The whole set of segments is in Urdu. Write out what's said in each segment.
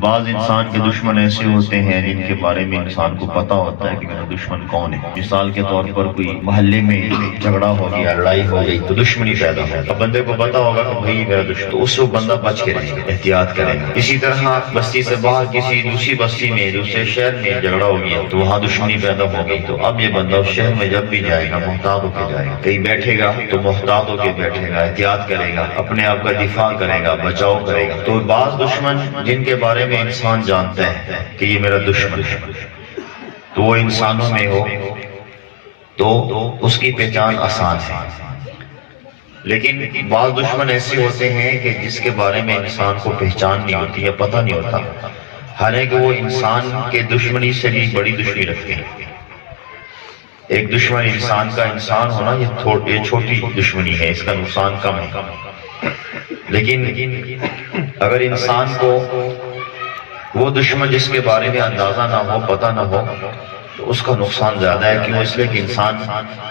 بعض انسان کے دشمن ایسے ہوتے ہیں جن کے بارے میں انسان کو پتا ہوتا ہے کہ میرا دشمن کون ہے۔ مثال کے طور پر کوئی محلے میں جھگڑا ہو گیا، لڑائی ہو گئی تو دشمنی پیدا ہو، اب بندے کو پتا ہوگا کہ بھائی میرا دشمن، تو اس سے بندہ بچ کے رہے گا، احتیاط کرے گا۔ اسی طرح بستی سے باہر کسی دوسری بستی میں، دوسرے شہر میں جھگڑا ہو گیا تو وہاں دشمنی پیدا ہو گئی، تو اب یہ بندہ اس شہر میں جب بھی جائے گا محتاط ہو کے جائے گا، کہیں بیٹھے گا تو محتاط ہو کے بیٹھے گا، احتیاط کرے گا، اپنے آپ کا دفاع کرے گا، بچاؤ کرے گا۔ تو بعض دشمن جن کے بارے میں انسان جانتا ہے کہ یہ میرا دشمن ہے، تو وہ انسانوں میں ہو تو اس کی پہچان آسان ہے، لیکن بعض دشمن ایسے ہوتے ہیں کہ جس کے بارے میں انسان کو پہچان نہیں ہوتی یا پتہ نہیں ہوتا، حالانکہ وہ انسان کے دشمنی سے بھی بڑی دشمنی رکھتے ہیں۔ ایک دشمن انسان کا انسان ہونا یہ چھوٹی دشمنی ہے، اس کا نقصان کم ہے، لیکن اگر انسان کو وہ دشمن جس کے بارے میں اندازہ نہ ہو، پتہ نہ ہو، تو اس کا نقصان زیادہ ہے۔ کیوں؟ اس لیے کہ انسان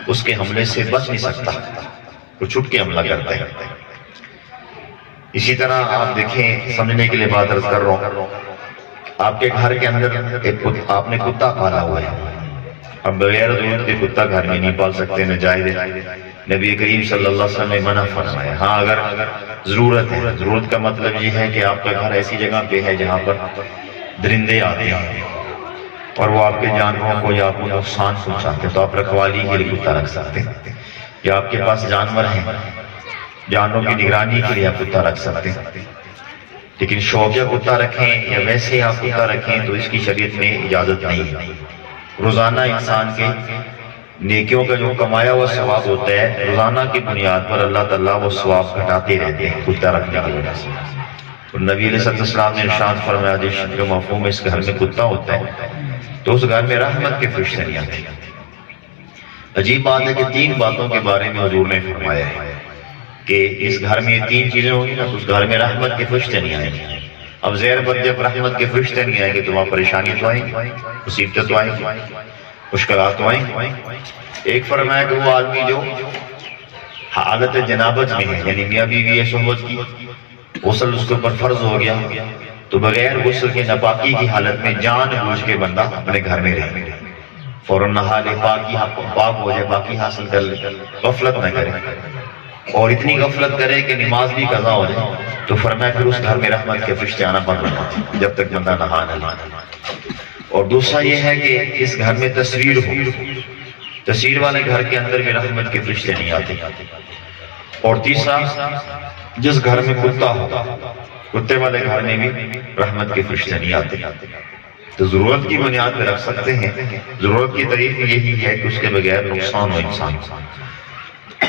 اس کے حملے سے بچ نہیں سکتا، وہ چھپ کے حملہ کرتا ہے۔ اسی طرح آپ دیکھیں، سمجھنے کے لیے بات عرض کر رہا ہوں، آپ کے گھر کے اندر آپ نے کتا پالا ہوا ہے، اب بغیر ضرورت کے کتا گھر میں نہیں پال سکتے، ناجائز ہے۔ نبی کریم صلی اللہ علیہ وسلم نے منع فرمایا۔ ہاں اگر ضرورت ہے، ضرورت کا مطلب یہ ہے کہ آپ کا گھر ایسی جگہ پہ ہے جہاں پر درندے آتے ہیں اور وہ آپ کے جانوروں کو یا آپ کو نقصان پہنچاتے ہیں، تو آپ رکھوالی کے لیے کتا رکھ سکتے ہیں، یا آپ کے پاس جانور ہیں، جانوروں کی نگرانی کے لیے آپ کتا رکھ سکتے ہیں۔ لیکن شوقیہ کتا رکھیں یا ویسے آپ کتا رکھیں تو اس کی شریعت میں اجازت نہیں ہے۔ روزانہ انسان کے نیکیوں کا جو کمایا ہوا ثواب ہوتا ہے، روزانہ کی بنیاد پر اللہ تعالیٰ وہ ثواب گھٹاتے رہتے ہیں کتا رکھنے کی وجہ سے۔ اور نبی علیہ السلام نے ارشاد فرمایا، حدیث جو مفہوم اس گھر میں کتا ہوتا ہے تو اس گھر میں رحمت کے فرشتے نہیں آتے۔ عجیب بات ہے کہ 3 باتوں کے بارے میں حضور نے فرمایا ہے کہ اس گھر میں یہ 3 چیزیں ہوں گی نا، اس گھر میں رحمت کے فرشتے نہیں آئیں گے۔ اب زہر بد جب رحمت کے فرشتے نہیں آئیں گے تو وہاں پریشانی تو آئیں گی، مصیبت تو آئیں گی، مشکلات تو آئیں گی۔ ایک فرمایا کہ وہ آدمی جو حالت جنابت میں ہے، یعنی میاں بیوی صحبت کی، غسل اس کے اوپر فرض ہو گیا تو بغیر غسل کی ناپاکی کی حالت میں جان بوجھ کے بندہ اپنے گھر میں رہے، فوراً نہا لے، پاک ہو جائے، باقی حاصل کر لے، غفلت نہ کرے، اور اتنی غفلت کرے کہ نماز بھی قضا ہو جائے، تو فرمایا پھر اس گھر میں رحمت کے فرشتے آنا بند ہو جاتے ہیں جب تک بندہ نہا نہ لے۔ اور دوسرا یہ ہے کہ اس گھر میں تصویر ہو، تصویر والے گھر کے اندر بھی رحمت کے فرشتے نہیں آتے۔ اور تیسرا، جس گھر میں کتا ہو، کتے والے گھر میں بھی رحمت کے فرشتے نہیں آتے۔ تو ضرورت کی بنیاد پہ رکھ سکتے ہیں، ضرورت کی طریق یہی ہے کہ اس کے بغیر نقصان ہو انسان،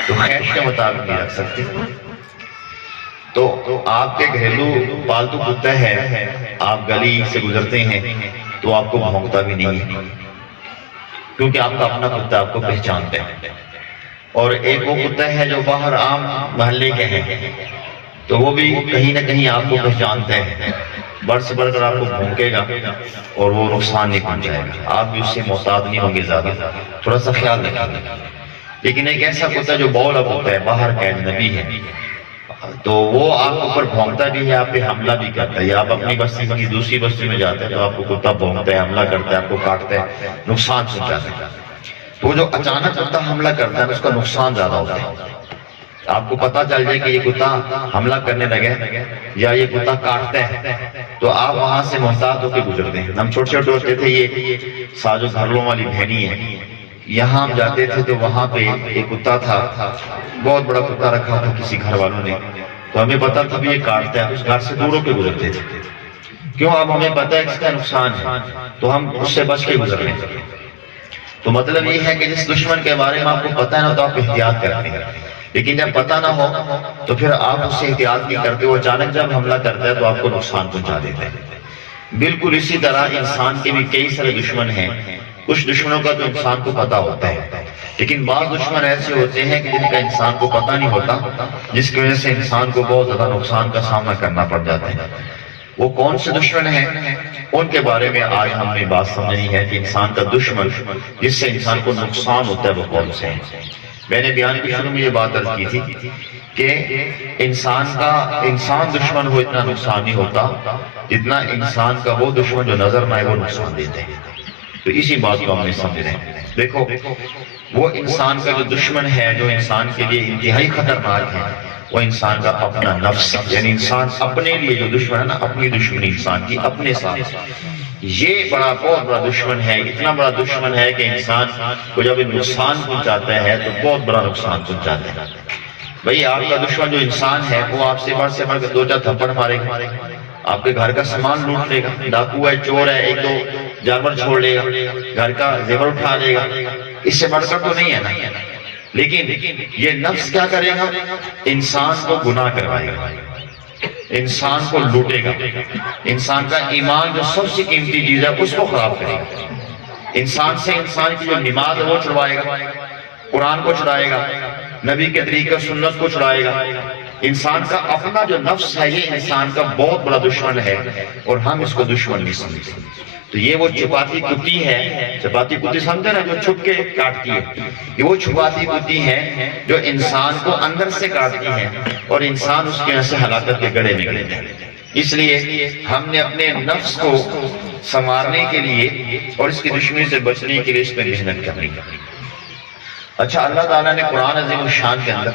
تو خواہش کے مطابق نہیں رکھ سکتے۔ تو آپ کے گھریلو پالتو کتا ہے، آپ گلی سے گزرتے ہیں تو آپ کو بھونکتا بھی نہیں ہے، کیونکہ آپ کا اپنا کتا آپ کو پہچانتا ہے۔ اور ایک وہ کتا ہے جو باہر عام محلے کے ہیں، تو وہ بھی کہیں نہ کہیں آپ کو پہچانتے ہیں، بڑھ سے بڑھ کر آپ کو بھونکے گا اور وہ نقصان نہیں پہنچائے گا، آپ بھی اس سے محتاط نہیں ہوں گے زیادہ، تھوڑا سا خیال رکھیں گے۔ لیکن ایک ایسا کتا جو بولا ہوتا ہے، باہر کا اجنبی ہے، تو وہ آپ کے اوپر بھونکتا بھی ہے، آپ پہ حملہ بھی کرتا ہے، یا آپ اپنی بستی کی دوسری بستی میں جاتے ہیں تو آپ کو کتا بھونکتا ہے، حملہ کرتا ہے، آپ کو کاٹتا ہے، نقصان پہنچاتا ہے۔ تو جو اچانک کتا حملہ کرتا ہے اس کا نقصان زیادہ ہوتا ہے۔ آپ کو پتہ چل جائے کہ یہ کتا حملہ کرنے لگے یا یہ کتا کاٹتا ہے تو آپ وہاں سے محتاط ہو کے گزرتے ہیں۔ ہم چھوٹے چھوٹے ہوتے تھے، یہ ساجو گھرلوں والی بہنی ہے، یہاں ہم جاتے تھے تو وہاں پہ ایک کتا تھا، بہت بڑا کتا رکھا تھا کسی گھر والوں نے، تو ہمیں پتا تھا بھی یہ کاٹتا ہے، اس گھر سے دور ہو کے گزرتے تھے۔ کیوں؟ اب ہمیں پتہ ہے اس کا نقصان ہے تو ہم اس سے بچ کے گزر رہے ہیں۔ تو مطلب یہ ہے کہ جس دشمن کے بارے میں آپ کو پتہ ہے نا تو آپ احتیاط کرتے ہیں، لیکن جب پتہ نہ ہو تو پھر آپ اس سے احتیاط نہیں کرتے، وہ اچانک جب حملہ کرتا ہے تو آپ کو نقصان پہنچا دیتا ہے۔ بالکل اسی طرح انسان کے بھی کئی سارے دشمن ہیں، کچھ دشمنوں کا تو انسان کو پتہ ہوتا ہے، لیکن بعض دشمن ایسے ہوتے ہیں کہ جن کا انسان کو پتہ نہیں ہوتا، جس کی وجہ سے انسان کو بہت زیادہ نقصان کا سامنا کرنا پڑ جاتا ہے۔ وہ کون سے دشمن ہیں ان کے بارے میں آج ہم نے بات سمجھنی ہے کہ انسان کا دشمن جس سے انسان کو نقصان ہوتا ہے وہ کون سے ہیں۔ میں نے بیان کے شروع میں یہ بات عرض کی تھی کہ انسان دشمن ہو اتنا نقصان نہیں ہوتا جتنا انسان کا وہ دشمن جو نظر نہ آئے وہ نقصان دیتے ہیں. تو اسی بات کو ہم نے سمجھ رہے ہیں. دیکھو وہ انسان کا جو دشمن ہے جو انسان کے لیے انتہائی خطرناک ہے وہ انسان کا اپنا نفس، یعنی انسان اپنے لیے جو دشمن ہے نا، اپنی دشمنی انسان کی اپنے ساتھ، یہ بہت بڑا دشمن ہے. اتنا بڑا دشمن ہے کہ انسان کو جب نقصان پہنچاتا ہے تو بہت بڑا نقصان پہنچاتا ہے. بھئی آپ کا دشمن جو انسان ہے وہ آپ سے بڑھ کے 2-4 تھپڑ مارے گا، آپ کے گھر کا سامان لوٹ لے گا، ڈاکو ہے، چور ہے، 1-2 جانور چھوڑ لے گا، گھر کا زیور اٹھا لے گا، اس سے بڑھ کر تو نہیں ہے نا. لیکن یہ نفس کیا کرے گا؟ انسان کو گناہ کروائے گا، انسان کو لوٹے گا، انسان کا ایمان جو سب سے قیمتی چیز ہے اس کو خراب کرے گا. انسان سے انسان کی جو نماز ہے وہ چھڑوائے گا، قرآن کو چھڑائے گا، نبی کے طریقہ سنت کو چھڑائے گا. انسان کا اپنا جو نفس ہے یہ انسان کا بہت بڑا دشمن ہے اور ہم اس کو دشمن نہیں سمجھتے. تو یہ وہ چھپاتی کتی ہے، چھپاتی کتی سمجھتے نا، جو چھپ کے کاٹتی ہے. یہ وہ چھپاتی کتی ہے جو انسان کو اندر سے کاٹتی ہے اور انسان اس کے سے ہلاکت کے گڑھے میں گرتا ہے. اس لیے ہم نے اپنے نفس کو سنوارنے کے لیے اور اس کی دشمنی سے بچنے کے لیے اس پہ محنت کرنی ہے. اچھا، اللہ تعالیٰ نے قرآن عظیم الشان کے اندر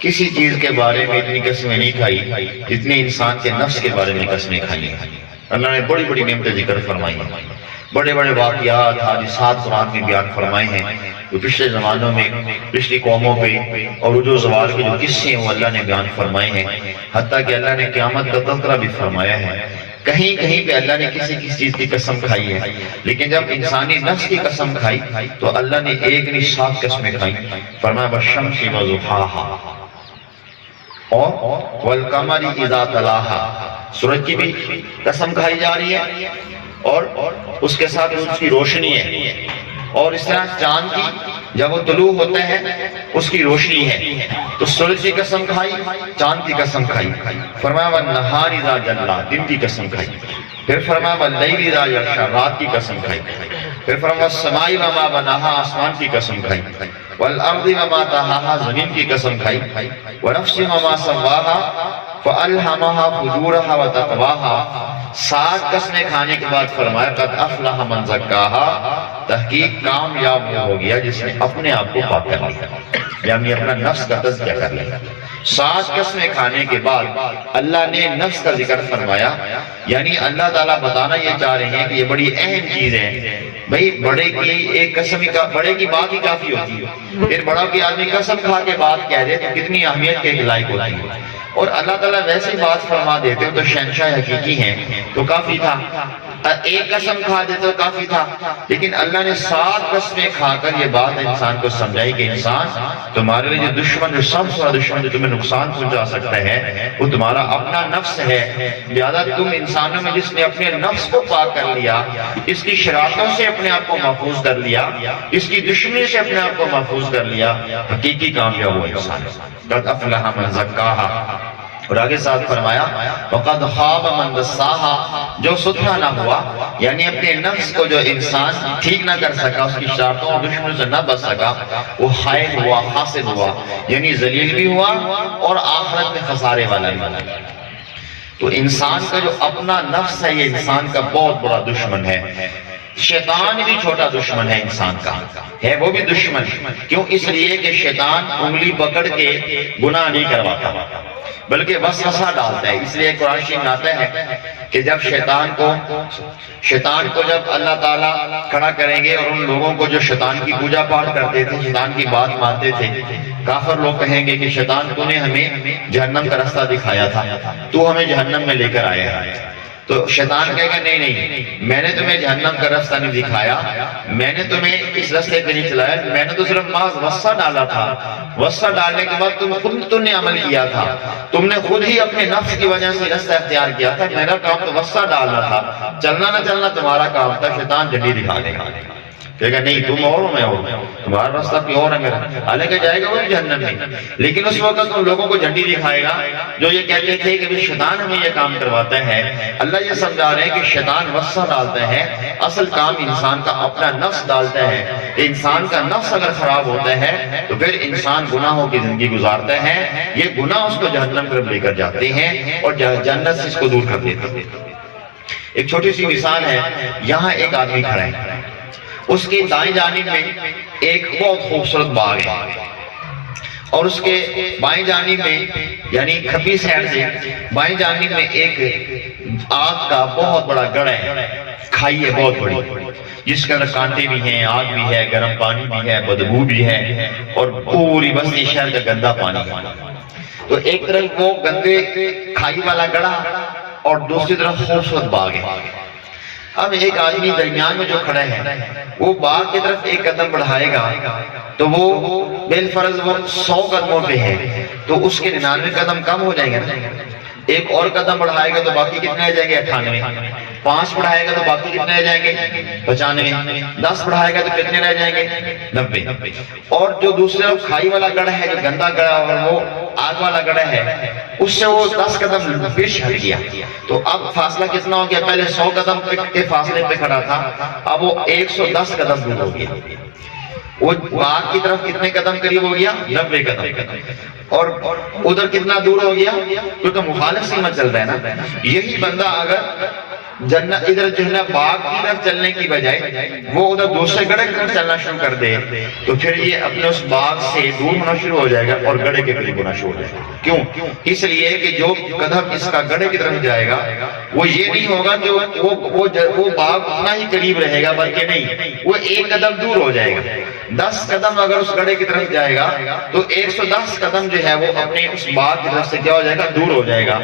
کسی چیز کے بارے میں اتنی قسمیں نہیں کھائی جتنی انسان کے نفس کے بارے میں قسمیں کھائی ہیں. اللہ نے بڑی بڑی نعمتیں ذکر فرمائی ہیں، بڑے بڑے واقعات حادثات قرآن میں بیان فرمائے ہیں جو پچھلے زمانوں میں پچھلی قوموں پہ اور عروج و زوال کے جو قصے ہیں وہ اللہ نے بیان فرمائے ہیں. حتیٰ کہ اللہ نے قیامت کا تذکرہ بھی فرمایا ہے. کہیں کہیں پہ اللہ نے کسی چیز کی قسم کھائی ہے، لیکن جب انسانی نفس کی قسم کھائی تو اللہ نے ایک نہیں 7 قسمیں کھائی. فرمایا والشمس وضحاہا اور والقمر اذا تلاہا، سورج کی بھی قسم کھائی جا رہی ہے اور اس کے ساتھ اس کی روشنی ہے، اور اس طرح چاند کی جب وہ طلوع ہوتا ہے اس کی روشنی ہے تو سورج کی قسم کھائی، چاند کی قسم کھائی. فرمایا والنہار اذا جلا، دن کی قسم کھائی. پھر فرمایا واللیل اذا یغشی، رات کی قسم کھائی. پھر فرمایا والسماء وما بناہا، آسمان کی قسم کھائی. والارض وما طحاہا، زمین کی قسم کھائی. ونفس وما سواہا فالہمہا فجورہا وتقواہا. 7 قسمیں کھانے کے بعد فرمایا قد افلح من زکاہا، تحقیق کامیاب ہو گیا جس نے اپنے آپ کو پاک کر لیا، یعنی اپنا نفس کا تزکیہ کر لیا. 7 قسمیں کھانے کے بعد اللہ نے نفس کا ذکر فرمایا. یعنی اللہ تعالیٰ بتانا یہ چاہ رہے ہیں کہ یہ بڑی اہم چیز ہے. بھئی بڑے کی ایک قسم بڑے کی بات ہی کافی ہوتی ہے، پھر بڑا کی آدمی قسم کھا کے بات کہہ دے تو کتنی اہمیت کے لائق ہوتی ہے. اور اللہ تعالیٰ ویسی بات فرما دیتے ہیں تو شہنشاہ حقیقی ہیں تو کافی تھا. ایک قسم کھا دیتے تو کافی تھا، لیکن اللہ نے 7 قسمیں کھا کر یہ بات انسان کو سمجھائی کہ انسان تمہارے لیے جو دشمن، جو سب سے بڑا دشمن جو تمہیں نقصان پہنچا سکتا ہے وہ تمہارا اپنا نفس ہے. لہذا تم انسانوں میں جس نے اپنے نفس کو پاک کر لیا، اس کی شرارتوں سے اپنے آپ کو محفوظ کر لیا، اس کی دشمنی سے اپنے آپ کو محفوظ کر لیا، حقیقی کامیاب ہوا انسان. قد افلح من زکاہا. اور آگے ساتھ فرمایا وقد خاب من دساہا، جو ستھرا نہ ہوا، یعنی اپنے نفس کو جو انسان ٹھیک نہ کر سکا، اس کی شرارتوں اور دشمنوں سے نہ بچ سکا، وہ خائب ہوا، خاسر ہوا، یعنی ذلیل بھی ہوا اور آخرت میں خسارے والا بھی ہوا. تو انسان کا جو اپنا نفس ہے یہ انسان کا بہت بڑا دشمن ہے. شیطان بھی چھوٹا دشمن ہے انسان کا، ہے وہ بھی دشمن. کیوں؟ اس لیے کہ شیطان انگلی پکڑ کے گناہ نہیں کرواتا بلکہ وسوسہ ڈالتا ہے. اس لیے قرآن شریف میں آتا ہے کہ جب شیطان کو جب اللہ تعالیٰ کھڑا کریں گے اور ان لوگوں کو جو شیطان کی پوجا پاٹ کرتے تھے، شیطان کی بات مانتے تھے، کافر لوگ کہیں گے کہ شیطان تو نے ہمیں جہنم کا راستہ دکھایا تھا، تو ہمیں جہنم میں لے کر آیا ہے. تو شیطان کہے گا نہیں، میں نے تمہیں جہنم کا راستہ نہیں دکھایا، میں نے تمہیں اس راستے پہ نہیں چلایا، میں نے تو صرف محض وسوسہ ڈالا تھا. وسوسہ ڈالنے کے بعد تم نے عمل کیا تھا، تم نے خود ہی اپنے نفس کی وجہ سے راستہ اختیار کیا تھا. میرا کام تو وسوسہ ڈالنا تھا، چلنا نہ چلنا تمہارا کام تھا. شیطان جھنڈی دکھا دے گا. کہے گا نہیں تم اور ہو میں اور ہوں، تمہارا راستہ کوئی اور ہے میرا، حالانکہ جائے گا وہ بھی جہنم میں. لیکن اس وقت ان لوگوں کو جھنڈی دکھائے گا جو یہ کہتے تھے کہ شیطان ہمیں یہ کام کرواتا ہے. اللہ یہ سمجھا رہے ہیں کہ شیطان وسوسہ ڈالتا ہے، اصل کام انسان کا اپنا نفس ڈالتا ہے. انسان کا نفس اگر خراب ہوتا ہے تو پھر انسان گناہوں کی زندگی گزارتا ہے. یہ گناہ اس کو جہنم کی طرف لے کر جاتے ہیں اور جنت سے اس کو دور کر دیتے ہیں. ایک چھوٹی سی مثال ہے، یہاں ایک آدمی کھڑا ہے، اس کی دائیں جانب میں ایک بہت خوبصورت باغ ہے اور اس کے بائیں جانب میں یعنی کھبی سائڈ سے بائیں جانب میں ایک آگ کا بہت بڑا گڑھ ہے، کھائی ہے بہت بڑی، جس کے اندر کانٹے بھی ہیں، آگ بھی ہے، گرم پانی بھی ہے، بدبو بھی ہے اور پوری بستی شہر کا گندا پانی ہے. تو ایک طرف وہ گندے کھائی والا گڑھا اور دوسری طرف خوبصورت باغ ہے. اب ایک آدمی درمیان میں جو کھڑا ہے وہ باغ کی طرف ایک قدم بڑھائے گا تو وہ بالفرض وہ 100 قدموں پہ ہے تو اس کے 99 قدم کم ہو جائیں گے. ایک اور قدم بڑھائے گا تو باقی کتنے رہ جائیں گے؟ 98. 5 بڑھائے گا تو باقی کتنے رہ جائیں گے؟ 95. 10 بڑھائے گا تو کتنے رہ جائیں گے؟ 90. اور جو دوسرا کھائی والا گڑھ ہے، جو گندا گڑھ اور وہ آگ والا گڑھ ہے، اس سے وہ 10 قدم پیچھے ہٹ گیا. تو اب فاصلہ کتنا ہو گیا؟ پہلے 100 قدم کے فاصلے پہ کھڑا تھا، اب وہ 110 قدم دور ہو گیا. وہ باغ کی طرف کتنے قدم قریب ہو گیا؟ 90 قدم. اور ادھر کتنا دور ہو گیا؟ کیونکہ مخالف سمت چل رہا ہے نا. یہی بندہ اگر جنت ادھر جو ہے نا باغ کی طرف چلنے کی بجائے وہ ادھر دوسرے گڑھے کی طرف چلنا شروع کر دے تو پھر یہ اپنے اس باغ سے دور ہونا شروع ہو جائے گا اور گڑھے کے قریب ہونا شروع ہو جائے گا. کیوں؟ اس لیے کہ جو قدم اس کا گڑھے کی طرف جائے گا وہ یہ نہیں ہوگا کہ وہ باغ اتنا ہی قریب رہے گا، بلکہ نہیں، وہ ایک قدم دور ہو جائے گا. 10 قدم اگر اس گڑھے کی طرف جائے گا تو 110 قدم جو ہے وہ اپنے اس باغ کی طرف سے کیا ہو جائے گا؟ دور ہو جائے گا.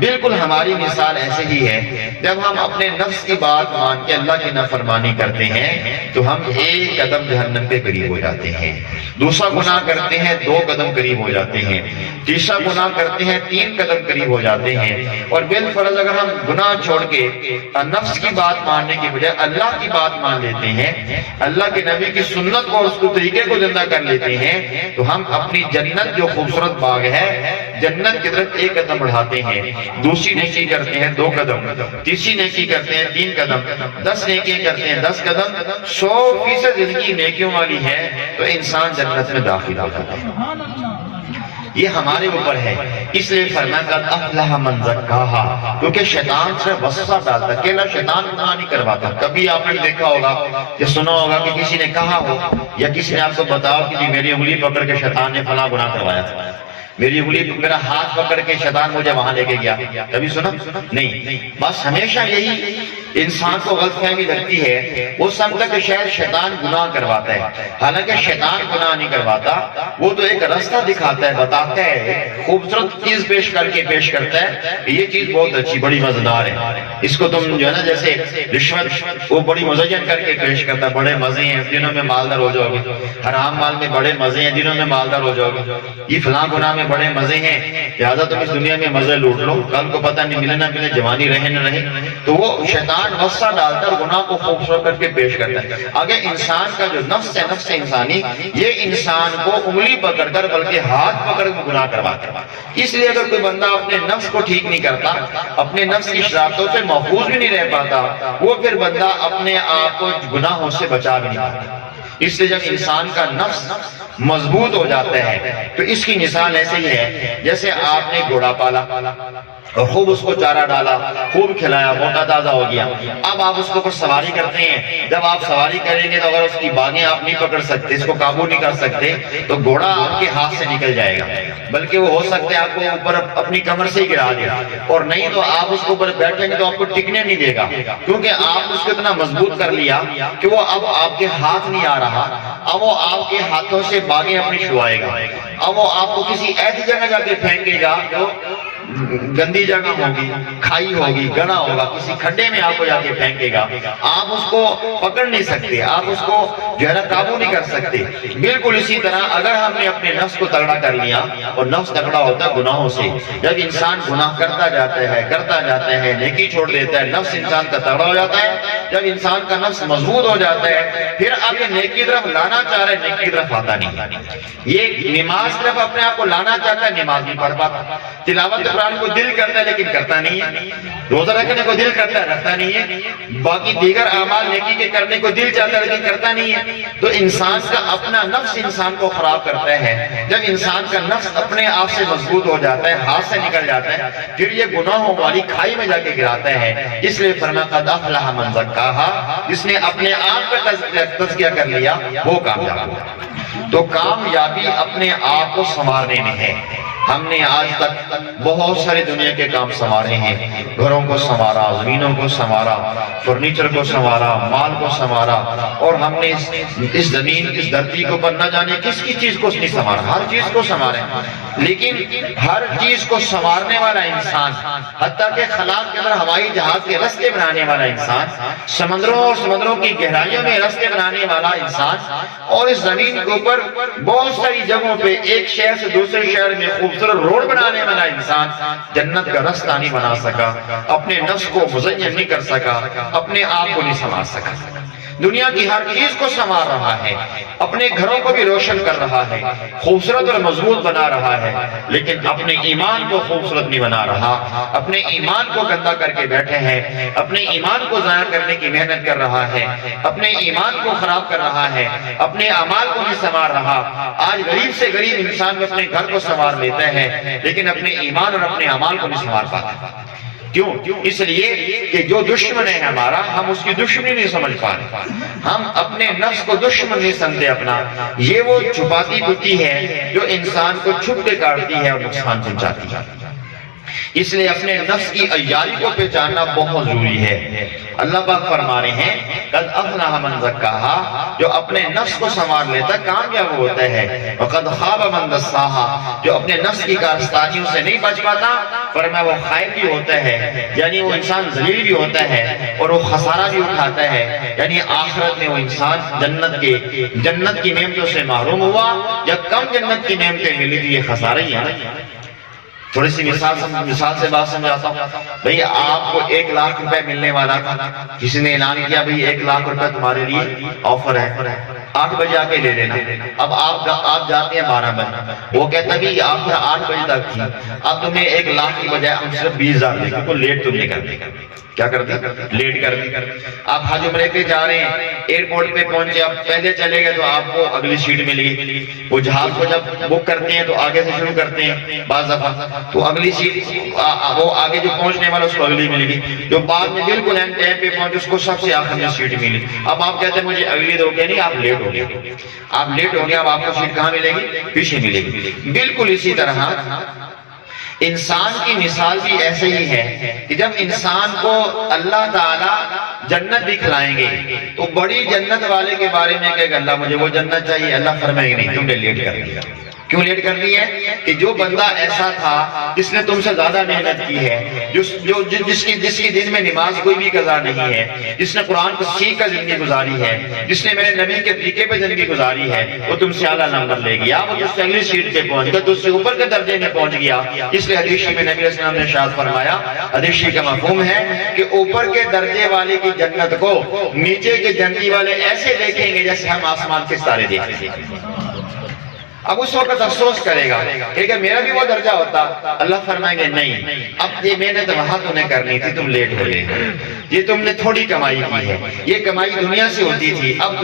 بالکل ہماری مثال ایسے ہی ہے، جب ہم اپنے نفس کی بات مان کے اللہ کی نافرمانی کرتے ہیں تو ہم ایک قدم جہنم کے قریب ہو جاتے ہیں. دوسرا گناہ کرتے ہیں 2 قدم قریب ہو جاتے ہیں. تیسرا گناہ کرتے ہیں 3 قدم قریب ہو جاتے ہیں. اور بالفرض اگر ہم گناہ چھوڑ کے نفس کی بات ماننے کی بجائے اللہ کی بات مان لیتے ہیں، اللہ کے نبی کی سنت کو اور اس کو طریقے کو زندہ کر لیتے ہیں تو ہم اپنی جنت جو خوبصورت باغ ہے جنت کی طرف 1 قدم بڑھاتے ہیں. دوسری نیکی کرتے ہیں 2 قدم، تیسری نیکی کرتے ہیں 3 قدم، 10 نیکی کرتے ہیں 10 قدم. 100% زندگی نیکیوں والی ہے تو انسان جنت میں داخل ہو جاتا ہے. یہ ہمارے اوپر ہے. اس لیے فرمایا قد افلح من زکاہا، کیونکہ شیطان سے وسوسہ ڈالتا ہے. اکیلا شیطان گناہ نہیں کرواتا. کبھی آپ نے دیکھا ہوگا کہ سنا ہوگا کہ کسی نے کہا ہو یا کسی نے آپ کو بتاؤ کہ جی میری انگلی پکڑ کے شیطان نے فلاں گناہ کروایا تھا، میری انگلی میرا ہاتھ پکڑ کے شیطان مجھے وہاں لے کے گیا. کبھی سنا؟ نہیں. بس ہمیشہ یہی انسان کو غلط فہمی لگتی ہے، وہ سمجھتا کہ شاید شیطان گناہ کرواتا ہے. حالانکہ شیطان گناہ نہیں کرواتا، وہ تو ایک راستہ دکھاتا ہے، بتاتا ہے، خوبصورت چیز پیش کرتا ہے کہ یہ چیز بہت اچھی، بڑی مزیدار ہے، اس کو تم جو ہے نا جیسے رشوت وہ بڑی مزین کر کے پیش کرتا ہے، بڑے مزے ہیں، دنوں میں مالدار ہو جاؤ گے. حرام مال میں بڑے مزے ہیں، دنوں میں مالدار ہو جاؤ گے. یہ فلاں گناہ میں بڑے مزے ہیں، لہٰذا تم اس دنیا میں مزے لوٹ لو، کل کو پتہ نہیں ملے نہ ملے، جوانی رہے نہ رہے. تو وہ شیطان وسوسہ ڈالتا ہے، گناہ کو خوبصورت کر کے پیش کرتا ہے. اگر انسان کا جو نفس ہے، نفس انسانی، یہ انسان کو انگلی پکڑ کر بلکہ ہاتھ پکڑ کے گناہ کرواتا ہے. اس لیے اگر کوئی بندہ اپنے نفس کو ٹھیک نہیں کرتا، اپنے نفس کی شرارتوں سے محفوظ بھی نہیں رہ پاتا، وہ پھر بندہ اپنے آپ کو گناہوں سے بچا بھی نہیں پاتا. اس لیے جب انسان کا نفس مضبوط ہو جاتا ہے تو اس کی مثال ایسے ہی ہے جیسے آپ نے گھوڑا پالا اور خوب اس کو چارہ ڈالا، خوب کھلایا، موٹا تازہ ہو گیا. اب آپ اس کو پر سواری کرتے ہیں. جب آپ سواری کریں گے تو اگر اس کی باگیں آپ نہیں پکڑ سکتے، اس کو قابو نہیں کر سکتے، تو گھوڑا آپ کے ہاتھ سے نکل جائے گا، بلکہ وہ ہو سکتا ہے آپ کو اوپر اپنی کمر سے ہی گرا دے. اور نہیں تو آپ اس کے اوپر بیٹھیں گے تو آپ کو ٹکنے نہیں دے گا، کیونکہ آپ اس کو اتنا مضبوط کر لیا کہ وہ اب آپ کے ہاتھ نہیں آ رہا. اب وہ آپ کے ہاتھوں سے باغیں اپنی چھوائے گا. اب وہ آپ کو کسی ایسی جگہ جا کے پھینکے گا جو گندی جگہ ہوگی، کھائی ہوگی، گڑھا ہوگا، کسی کھڈے میں آپ کو جا کے پھینکے گا. آپ اس کو پکڑ نہیں سکتے، آپ اس کو جو ہے نا قابو نہیں کر سکتے. بالکل اسی طرح اگر ہم نے اپنے نفس کو تگڑا کر لیا، اور نفس تگڑا ہوتا ہے گناہوں سے. جب انسان گناہ کرتا جاتا ہے، نیکی چھوڑ دیتا ہے، نفس انسان کا تگڑا ہو جاتا ہے. جب انسان کا نفس مضبوط ہو جاتا ہے پھر اب یہ نیکی کی طرف لانا چاہ رہے نیکی کی طرف آتا نہیں. یہ نماز طرف اپنے آپ کو لانا چاہتا ہے، نماز نہیں پڑھ پاتا. تلاوت قرآن کو دل کرتا ہے لیکن کرتا نہیں ہے. روزہ رکھنے کو دل کرتا ہے، رکھتا نہیں ہے. باقی دیگر اعمال نیکی کے کرنے کو دل چاہتا ہے لیکن کرتا نہیں ہے. تو انسان کا اپنا نفس انسان کو خراب کرتا ہے. جب انسان کا نفس اپنے آپ سے مضبوط ہو جاتا ہے، ہاتھ سے نکل جاتا ہے، پھر یہ گناہوں والی کھائی میں جا کے گراتا ہے. اس لیے فرمایا قد افلح من زکاہا، جس نے اپنے آپ کا تزکیہ کر لیا وہ کامیاب ہوا. تو کامیابی اپنے آپ کو سنوارنے میں ہے. ہم نے آج تک بہت سارے دنیا کے کام سنوارے ہیں، گھروں کو سنوارا، زمینوں کو سنوارا، فرنیچر کو سنوارا، مال کو سنوارا، اور ہم نے اس زمین اس دھرتی کو پر نہ جانے کس کی چیز کو نہیں سنوارا، ہر چیز کو سنوارے. لیکن ہر چیز کو سنوارنے والا انسان، حتیٰ کہ خلا کے اندر ہوائی جہاز کے راستے بنانے والا انسان، سمندروں اور سمندروں کی گہرائیوں میں راستے بنانے والا انسان، اور اس زمین کے اوپر بہت ساری جگہوں پہ ایک شہر سے دوسرے شہر میں خوبصورت روڈ بنانے والا انسان جنت کا راستہ نہیں بنا سکا، اپنے نفس کو مزین نہیں کر سکا، اپنے آپ کو نہیں سنوار سکا. دنیا کی ہر چیز کو سنوار رہا ہے، اپنے گھروں کو بھی روشن کر رہا ہے، خوبصورت اور مضبوط بنا رہا ہے، لیکن اپنے ایمان کو خوبصورت نہیں بنا رہا. اپنے ایمان کو گندا کر کے بیٹھے ہیں، اپنے ایمان کو ضائع کرنے کی محنت کر رہا ہے، اپنے ایمان کو خراب کر رہا ہے، اپنے اعمال کو نہیں سنوار رہا. آج غریب سے غریب انسان میں اپنے گھر کو سنوار لیتا ہے لیکن اپنے ایمان اور اپنے اعمال کو نہیں سنوار پاتا. کیوں؟ اس لیے کہ جو دشمن ہے ہمارا، ہم اس کی دشمنی نہیں سمجھ پا رہے. ہم اپنے نفس کو دشمن نہیں سمجھتے اپنا. یہ وہ چھپاتی کتی ہے جو انسان کو چھپ کے کاٹتی ہے اور نقصان پہنچاتی ہے. اس لیے اپنے نفس کی عیاری کو پہچاننا بہت ضروری ہے. اللہ پاک فرما رہے ہیں قد افلح من زکاہا، جو اپنے نفس کو سنوار لیتا کامیاب ہوتا ہے. وقد خاب من دساہا، جو اپنے نفس کی کارستانیوں سے نہیں بچ پاتا فرمایا وہ خائب بھی ہوتا ہے، یعنی وہ انسان ذلیل بھی ہوتا ہے اور وہ خسارہ بھی اٹھاتا ہے. یعنی آخرت میں وہ انسان جنت کی نعمتوں سے محروم ہوا یا کم جنت کی نعمتیں ملی تھی، یہ خسارہ ہی ہے نا. تھوڑی سی مثال سے بات سمجھاتا ہوں. بھئی آپ کو 1 لاکھ روپے ملنے والا تھا، کسی نے اعلان کیا بھئی 1 لاکھ روپے تمہارے لیے آفر ہے، 8 بجے آ کے لے لینا. اب آپ جاتے ہیں 12 بجے، وہ کہتا بھی آپ 8 بجے تک تھی، اب تمہیں 1 لاکھ کی بجائے ہم صرف 20,000 دے گے. لیٹ تم نے کر دی. کیا کر دی؟ لیٹ کر دی. آپ حج عمرے پہ جا رہے ہیں، ایئرپورٹ پہ پہنچے، آپ پہلے چلے گئے تو آپ کو اگلی سیٹ مل گئی. وہ جہاز کو جب بک کرتے ہیں تو آگے سے شروع کرتے ہیں بعض دفعہ، تو اگلی سیٹ وہ آگے جو پہنچنے والا اس کو اگلی مل گئی. جو بعد میں بالکل اینڈ ٹائم پہ پہنچے اس کو سب سے آخر میں سیٹ ملی. اب آپ کہتے ہیں مجھے اگلی دو گے، نہیں آپ لیٹ ہو گئے. آپ لیٹ ہو گئے، اب آپ کو سیٹ کہاں ملے گی؟ پیچھے ملے گی. بالکل اسی طرح انسان کی مثال بھی ایسے ہی ہے کہ جب انسان کو اللہ تعالیٰ جنت دکھلائیں گے تو بڑی جنت والے کے بارے میں کہے گا اللہ مجھے وہ جنت چاہیے. اللہ فرمائے گا نہیں، تم نے لیٹ کر دیا. کیوں لیٹ کر دی ہے؟ کہ جو بندہ ایسا تھا جس نے تم سے زیادہ محنت کی ہے، جس کی دن میں نماز کوئی بھی قضا نہیں ہے، جس نے قرآن کو سیکھ کر زندگی گزاری ہے، جس نے میرے نبی کے طریقے پہ زندگی گزاری ہے، وہ تم سے اعلیٰ نمبر لے گیا، وہ تم سے اگلی سیٹ پہ پہنچ گیا، تم سے اوپر کے درجے میں پہنچ گیا. اس لیے حدیث میں نبی علیہ السلام نے ارشاد فرمایا، حدیث کا مفہوم ہے کہ اوپر کے درجے والے کی جنت کو نیچے کے جنتی والے ایسے دیکھیں گے جیسے ہم آسمان کے ستارے دیکھتے ہیں. اب اس وقت افسوس کرے گا کہ میرا بھی وہ درجہ ہوتا. اللہ فرمائیں گے نہیں، اب یہ محنت وہاں تو نے کرنی تھی، تم لیٹ ہو گئے. یہ تم نے تھوڑی کمائی کی ہے، یہ کمائی دنیا سے ہوتی تھی، اب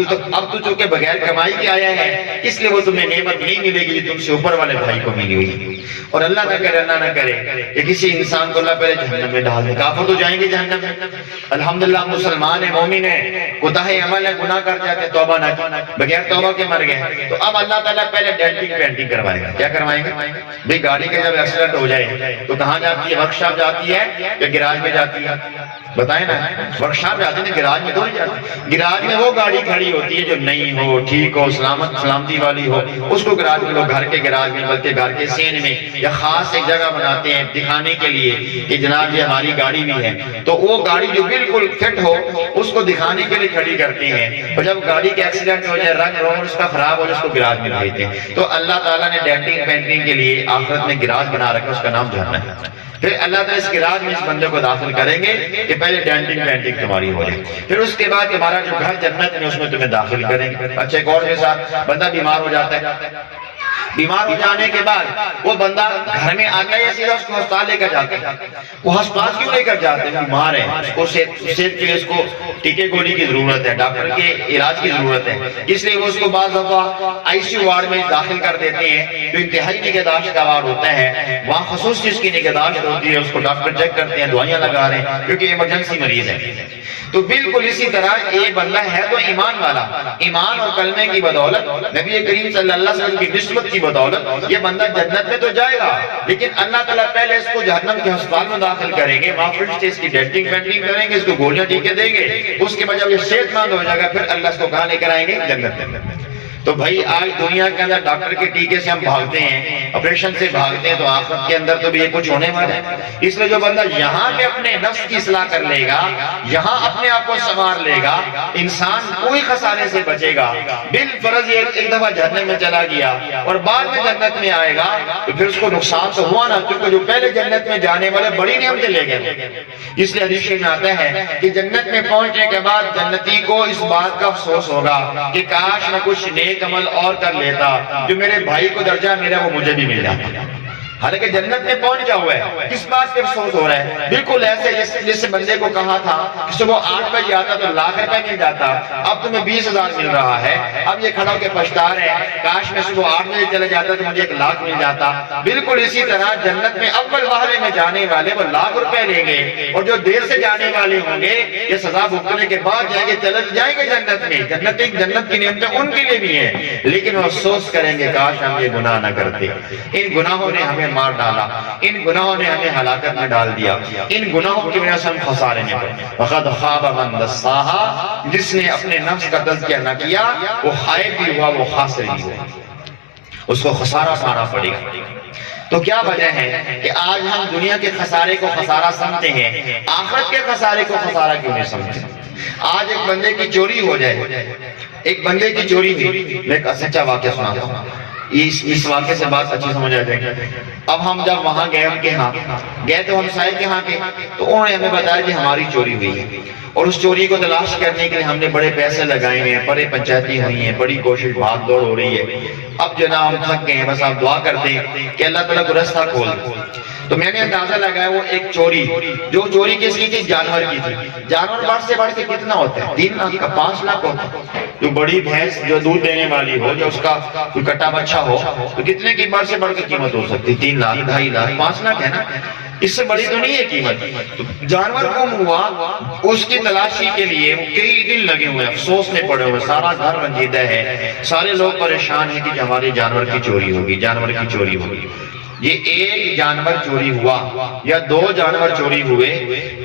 تو چونکہ بغیر کمائی کے آیا ہے اس لیے وہ تمہیں نعمت نہیں ملے گی جو تم سے اوپر والے بھائی کو ملی ہوئی. اور اللہ نہ کرے، اللہ نہ کرے کہ کسی انسان کو اللہ پہلے جہنم میں ڈال دے. کافر تو جائیں گے جہنم میں. الحمدللہ مسلمان ہیں، مومن ہیں، کوتاہ عمل ہے، گناہ کر جاتے، توبہ نہ کی، بغیر توبہ کے مر گئے. تو اب اللہ تعالیٰ پہلے پینٹنگ کروائے گا. کیا کروائے گا؟ بھئی گاڑی کے جب ایکسیڈنٹ ہو جائے تو کہاں جاتی ہے؟ ورکشاپ جاتی ہے یا گراج میں جاتی ہے؟ بتائیں نا. ورکشاپ جاتی ہے، گراج میں تو نہیں جاتی. گراج میں وہ گاڑی کھڑی ہوتی ہے جو نئی ہو، ٹھیک ہو، سلامتی والی ہو، اس کو گراج میں، لوگ گھر کے گراج میں بلکہ گھر کے سین میں یا خاص ایک جگہ بناتے ہیں دکھانے کے لیے کہ جناب یہ ہماری گاڑی بھی ہے. تو وہ گاڑی جو بالکل فٹ ہو اس کو دکھانے کے لیے کھڑی کرتے ہیں. اور جب گاڑی کے ایکسیڈنٹ ہو جائے، رنگ روغن اس کا خراب ہو جائے، اس کو گراج میں بھیجتے ہیں. تو اللہ تعالیٰ نے ڈینٹنگ پینٹنگ کے لیے آخرت میں گراج بنا رکھا، اس کا نام جہنم ہے. پھر اللہ تعالیٰ اس کی رات میں اس بندے کو داخل کریں گے کہ پہلے ڈینٹنگ پینٹنگ تمہاری ہو جائے، پھر اس کے بعد تمہارا جو گھر جنت میں اس میں تمہیں داخل کریں گے۔ اچھا ایک اور جیسا بندہ بیمار ہو جاتا ہے، بیمار ہو جانے کے بعد وہ بندہ گھر میں آتا ہے یا سیدھا اس کو ہسپتال لے کر جاتے ہیں؟ وہ ہسپتال کیوں لے کر جاتے ہیں؟ بیمار ہے، اس کو صحت کے لیے اس کو ٹیکے گولی کی ضرورت ہے، ڈاکٹر کے علاج کی ضرورت ہے، اس لیے وہ اس کو بعض دفعہ آئی سی یو وارڈ میں داخل کر دیتے ہیں، جو انتہائی نگہداشت کا وارڈ ہوتا ہے، وہاں خصوصی اس کی نگہداشت ہوتی ہے، اس کو ڈاکٹر چیک کرتے ہیں، دوائیاں لگا رہے ہیں کیونکہ ایمرجنسی مریض ہے۔ تو بالکل اسی طرح یہ بندہ ہے تو ایمان والا، ایمان اور کلمے کی بدولت، نبی کریم صلی اللہ علیہ وسلم کی نسبت کی بدولت یہ بندہ جنت میں تو جائے گا، لیکن اللہ تعالیٰ پہلے اس کو جہنم کے ہسپتال میں داخل کریں گے، وہاں فرشتے اس کی ڈینٹنگ پینٹنگ کریں گے، اس کو گولیاں ٹیکے دیں گے، اس کے بعد جب یہ صحت مند ہو جائے گا پھر اللہ اس کو کہاں لے کر آئیں گے؟ جنت میں۔ تو بھائی آج دنیا کے اندر ڈاکٹر کے ٹیکے سے ہم بھاگتے ہیں، آپریشن سے بھاگتے ہیں، تو آخرت کے اندر تو بھی یہ کچھ ہونے والا ہے۔ اس لیے جو بندہ یہاں پہ اپنے نفس کی اصلاح کر لے گا، یہاں اپنے آپ کو سنوار لے گا، انسان کوئی خسارے سے بچے گا۔ بالفرض یہ ایک دفعہ جہنم میں چلا گیا اور بعد میں جنت میں آئے گا تو پھر اس کو نقصان تو ہوا نا، کیونکہ جو پہلے جنت میں جانے والے بڑی نعمتیں لے گئے۔ اس لیے حدیث میں آتا ہے کہ جنت میں پہنچنے کے بعد جنتی کو اس بات کا افسوس ہوگا کہ کاش میں کچھ نیک عمل اور کر لیتا، جو میرے بھائی کو درجہ ملا وہ مجھے بھی مل جاتا۔ حالانکہ جنت میں پہنچا ہوا ہے، کس بات پہ افسوس ہو رہا ہے؟ بالکل ایسے جس بندے کو کہا تھا کہ صبح 8 بجے آتا تو ₹1,00,000 مل جاتا، اب تمہیں 20,000 مل رہا ہے، اب یہ کھڑا ہو کے پچھتا رہے ہیں کاش میں صبح 8 بجے چلے جاتا تو مجھے 1,00,000 مل جاتا۔ بالکل اسی طرح جنت میں اول وہلے میں جانے والے وہ ₹1,00,000 لیں گے، اور جو دیر سے جانے والے ہوں گے یہ سزا بھگتنے کے بعد جائیں گے، چلے جائیں گے جنت میں۔ جنت کی نعمتیں ان کے لیے بھی ہیں، لیکن وہ افسوس کریں گے کاش ہم یہ گناہ نہ کرتے، ان گناہوں نے ہمیں مار ڈالا، ان گناہوں نے ہمیں ہلاکت میں ڈال دیا، ان گناہوں کی وجہ سے ہم خسارے میں پڑے۔ وَقَدْ خَابَ مَنْ دَسَّاهَا، جس نے اپنے نفس کا تزکیہ نہ کیا وہ خائب بھی ہوا، وہ خاسر بھی ہوا، اس کو خسارہ اٹھانا پڑے گا۔ تو کیا وجہ ہے کہ آج ہم دنیا کے خسارے کو خسارہ سمجھتے ہیں، آخرت کے خسارے کو خسارہ کیوں نہیں سمجھتے؟ آج ایک بندے کی چوری ہو جائے، ایک بندے کی چوری ہوئی، میں ایک سچا واقعہ سناتا ہوں، اس واقعے سے بات اچھی سمجھ آ جائے گی۔ اب ہم جب وہاں گئے، ان کے ہاں گئے تو ہم سائے کے ہاں کے، تو انہوں نے ہمیں بتایا کہ ہماری چوری ہوئی ہے، اور اس چوری کو تلاش کرنے کے لیے ہم نے بڑے پیسے لگائے ہیں، بڑے پنچایتی ہوئی ہیں، بڑی کوشش بھاگ دوڑ ہو رہی ہے۔ اب جناب ہم تھک گئے ہیں، بس آپ دعا کر دیں کہ اللہ تعالیٰ کو رستہ کھول دے۔ تو میں نے اندازہ لگایا وہ ایک چوری، جو چوری کس کی تھی؟ جانور کی تھی۔ جانور بڑھ سے بڑھ کے کتنا ہوتا ہے؟ 3 لاکھ کا، 5 لاکھ ہوتا ہے۔ جو بڑی بھینس جو دودھ دینے والی ہو، جو اس کا کوئی کٹا بچہ ہو، تو کتنے کی بڑھ سے بڑھ کے قیمت ہو سکتی؟ 3 لاکھ، 2.5 لاکھ، 5 لاکھ ہے نا، اس سے بڑی تو نہیں ہے قیمت۔ تو جانور گم ہوا، اس کی تلاشی کے لیے کئی دن لگے ہوئے، افسوس میں پڑے ہوئے، سارا گھر رنجیدہ ہے، سارے لوگ پریشان ہیں کہ ہمارے جانور کی چوری ہوگی، جانور کی چوری ہوگی۔ یہ ایک جانور چوری ہوا یا 2 جانور چوری ہوئے،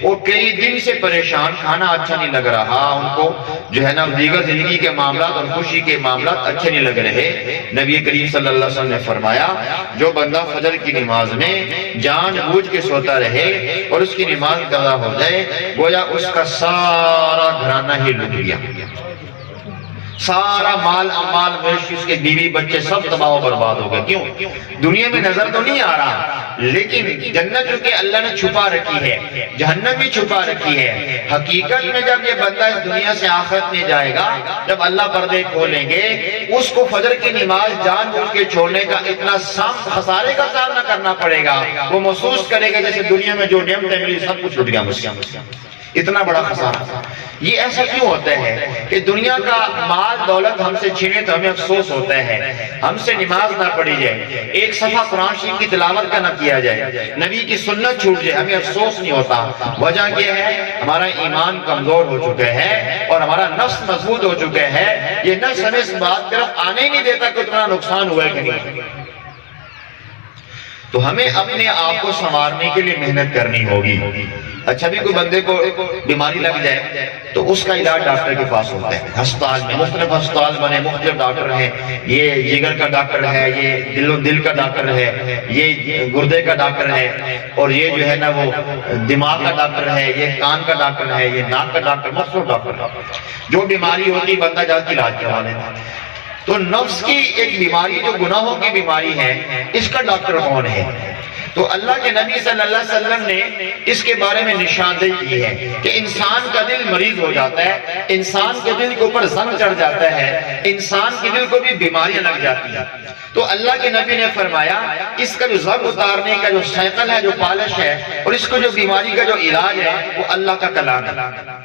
وہ کئی دن سے پریشان، کھانا اچھا نہیں لگ رہا ان کو، جو ہے نا دیگر زندگی کے معاملات اور خوشی کے معاملات اچھے نہیں لگ رہے۔ نبی کریم صلی اللہ علیہ وسلم نے فرمایا جو بندہ فجر کی نماز میں جان بوجھ کے سوتا رہے اور اس کی نماز قضا ہو جائے، گویا اس کا سارا گھرانہ ہی لٹ گیا، سارا مال امال مویشی، اس کے بیوی بچے سب تباہ و برباد ہو گئے۔ کیوں؟ دنیا میں نظر تو نہیں آ رہا، لیکن جنت جو کہ اللہ نے چھپا رکھی ہے، جہنم بھی چھپا رکھی ہے۔ حقیقت میں جب یہ بندہ اس دنیا سے آخرت میں جائے گا، جب اللہ پردے کھولیں گے، اس کو فجر کی نماز جان بوجھ کے چھوڑنے کا اتنا خسارے کا سامنا کرنا پڑے گا، وہ محسوس کرے گا جیسے دنیا میں جو نعمتیں ملی سب کچھ چھوٹ گیا مجھ سے، اتنا بڑا خسارہ۔ یہ ایسا کیوں ہوتا ہے کہ دنیا کا مال دولت ہم سے چھینے تو ہمیں افسوس ہوتا ہے، ہم سے نماز نہ پڑھی جائے، ایک صفحہ قرآن شریف کی تلاوت کا نہ کیا جائے، نبی کی سنت چھوٹ جائے، ہمیں افسوس نہیں ہوتا۔ وجہ یہ ہے ہمارا ایمان کمزور ہو چکا ہے اور ہمارا نفس مضبوط ہو چکا ہے، یہ نفس ہمیں اس بات طرف آنے ہی نہیں دیتا کہ اتنا نقصان ہوا ہے کہ نہیں۔ تو ہمیں اپنے آپ کو سنوارنے کے لیے محنت کرنی ہوگی۔ اچھا بھی کوئی بندے کو بیماری لگ جائے تو اس کا علاج ڈاکٹر کے پاس ہوتا ہے، ہسپتال میں مختلف ہسپتال بنے، مختلف ڈاکٹر ہیں، یہ جگر کا ڈاکٹر ہے، یہ دل کا ڈاکٹر ہے، یہ گردے کا ڈاکٹر ہے، اور یہ جو ہے نا وہ دماغ کا ڈاکٹر ہے، یہ کان کا ڈاکٹر ہے، یہ ناک کا ڈاکٹر، مختلف ڈاکٹر ہے۔ جو بیماری ہوتی بندہ جا کے علاج کروا لیتا ہے۔ تو نفس کی ایک بیماری جو گناہوں کی بیماری ہے، اس کا ڈاکٹر کون ہے؟ تو اللہ کے نبی صلی اللہ علیہ وسلم نے اس کے بارے میں نشاندہی کی ہے کہ انسان کا دل مریض ہو جاتا ہے، انسان کے دل کے اوپر زنگ چڑھ جاتا ہے، انسان کے دل کو بھی بیماریاں لگ جاتی ہیں۔ تو اللہ کے نبی نے فرمایا اس کا جو زنگ اتارنے کا جو سائیکل ہے، جو پالش ہے، اور اس کو جو بیماری کا جو علاج ہے، وہ اللہ کا کلام ہے۔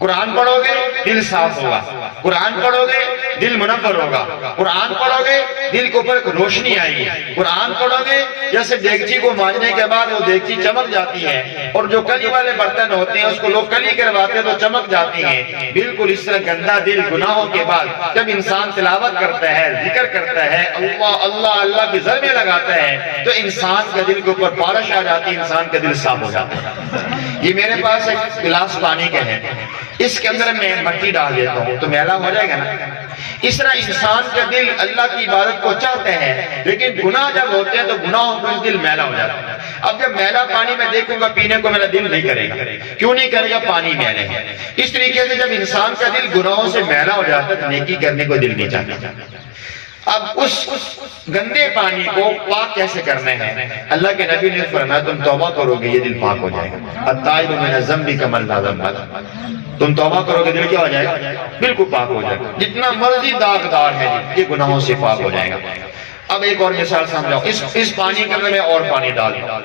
قرآن پڑھو گے دل صاف ہوگا، قرآن پڑھو گے دل منور ہوگا، قرآن پڑھو گے دل کے اوپر روشنی آئے گی، قرآن پڑھو گے جیسے دیگچی کو مانجنے کے بعد وہ دیگچی چمک جاتی ہے، اور جو کلی والے برتن ہوتے ہیں اس کو لوگ کلی کرواتے ہیں تو چمک جاتی ہیں، بالکل اس طرح گندا دل گناہوں کے بعد جب انسان تلاوت کرتا ہے، ذکر کرتا ہے، اللہ اللہ اللہ کی ضربیں لگاتا ہے، تو انسان کا دل کے اوپر پالش آ جاتی ہے، انسان کا دل صاف ہو جاتا ہے۔ یہ میرے پاس ایک گلاس پانی کا ہے، اس کے اندر میں مٹی ڈال دیتا ہوں تو میلا ہو جائے گا نا۔ اس طرح انسان کا دل اللہ کی عبادت کو چاہتے ہیں، لیکن گناہ جب ہوتے ہیں تو گناہوں کو دل میلا ہو جاتا ہے۔ اب جب میلا پانی میں دیکھوں گا پینے کو میرا دل نہیں کرے گا، کیوں نہیں کرے گا؟ پانی میلے ہے۔ اس طریقے سے جب انسان کا دل گناہوں سے میلا ہو جاتا ہے تو نیکی کرنے کو دل نہیں چاہتا۔ اب اس گندے پانی کو پاک کیسے کرنا ہے؟ اللہ کے نبی نے فرمایا تم توبہ کرو گے یہ دل پاک ہو جائے گا۔ التائب من الذنب کمن لا ذنب لہ، تم توبہ کرو گے دل کیا ہو جائے گا؟ بالکل پاک ہو جائے گا، جتنا مرضی داغدار ہے یہ گناہوں سے پاک ہو جائے گا۔ اب ایک اور مثال سمجھاؤ، اس پانی کے اندر میں اور پانی ڈال دوں،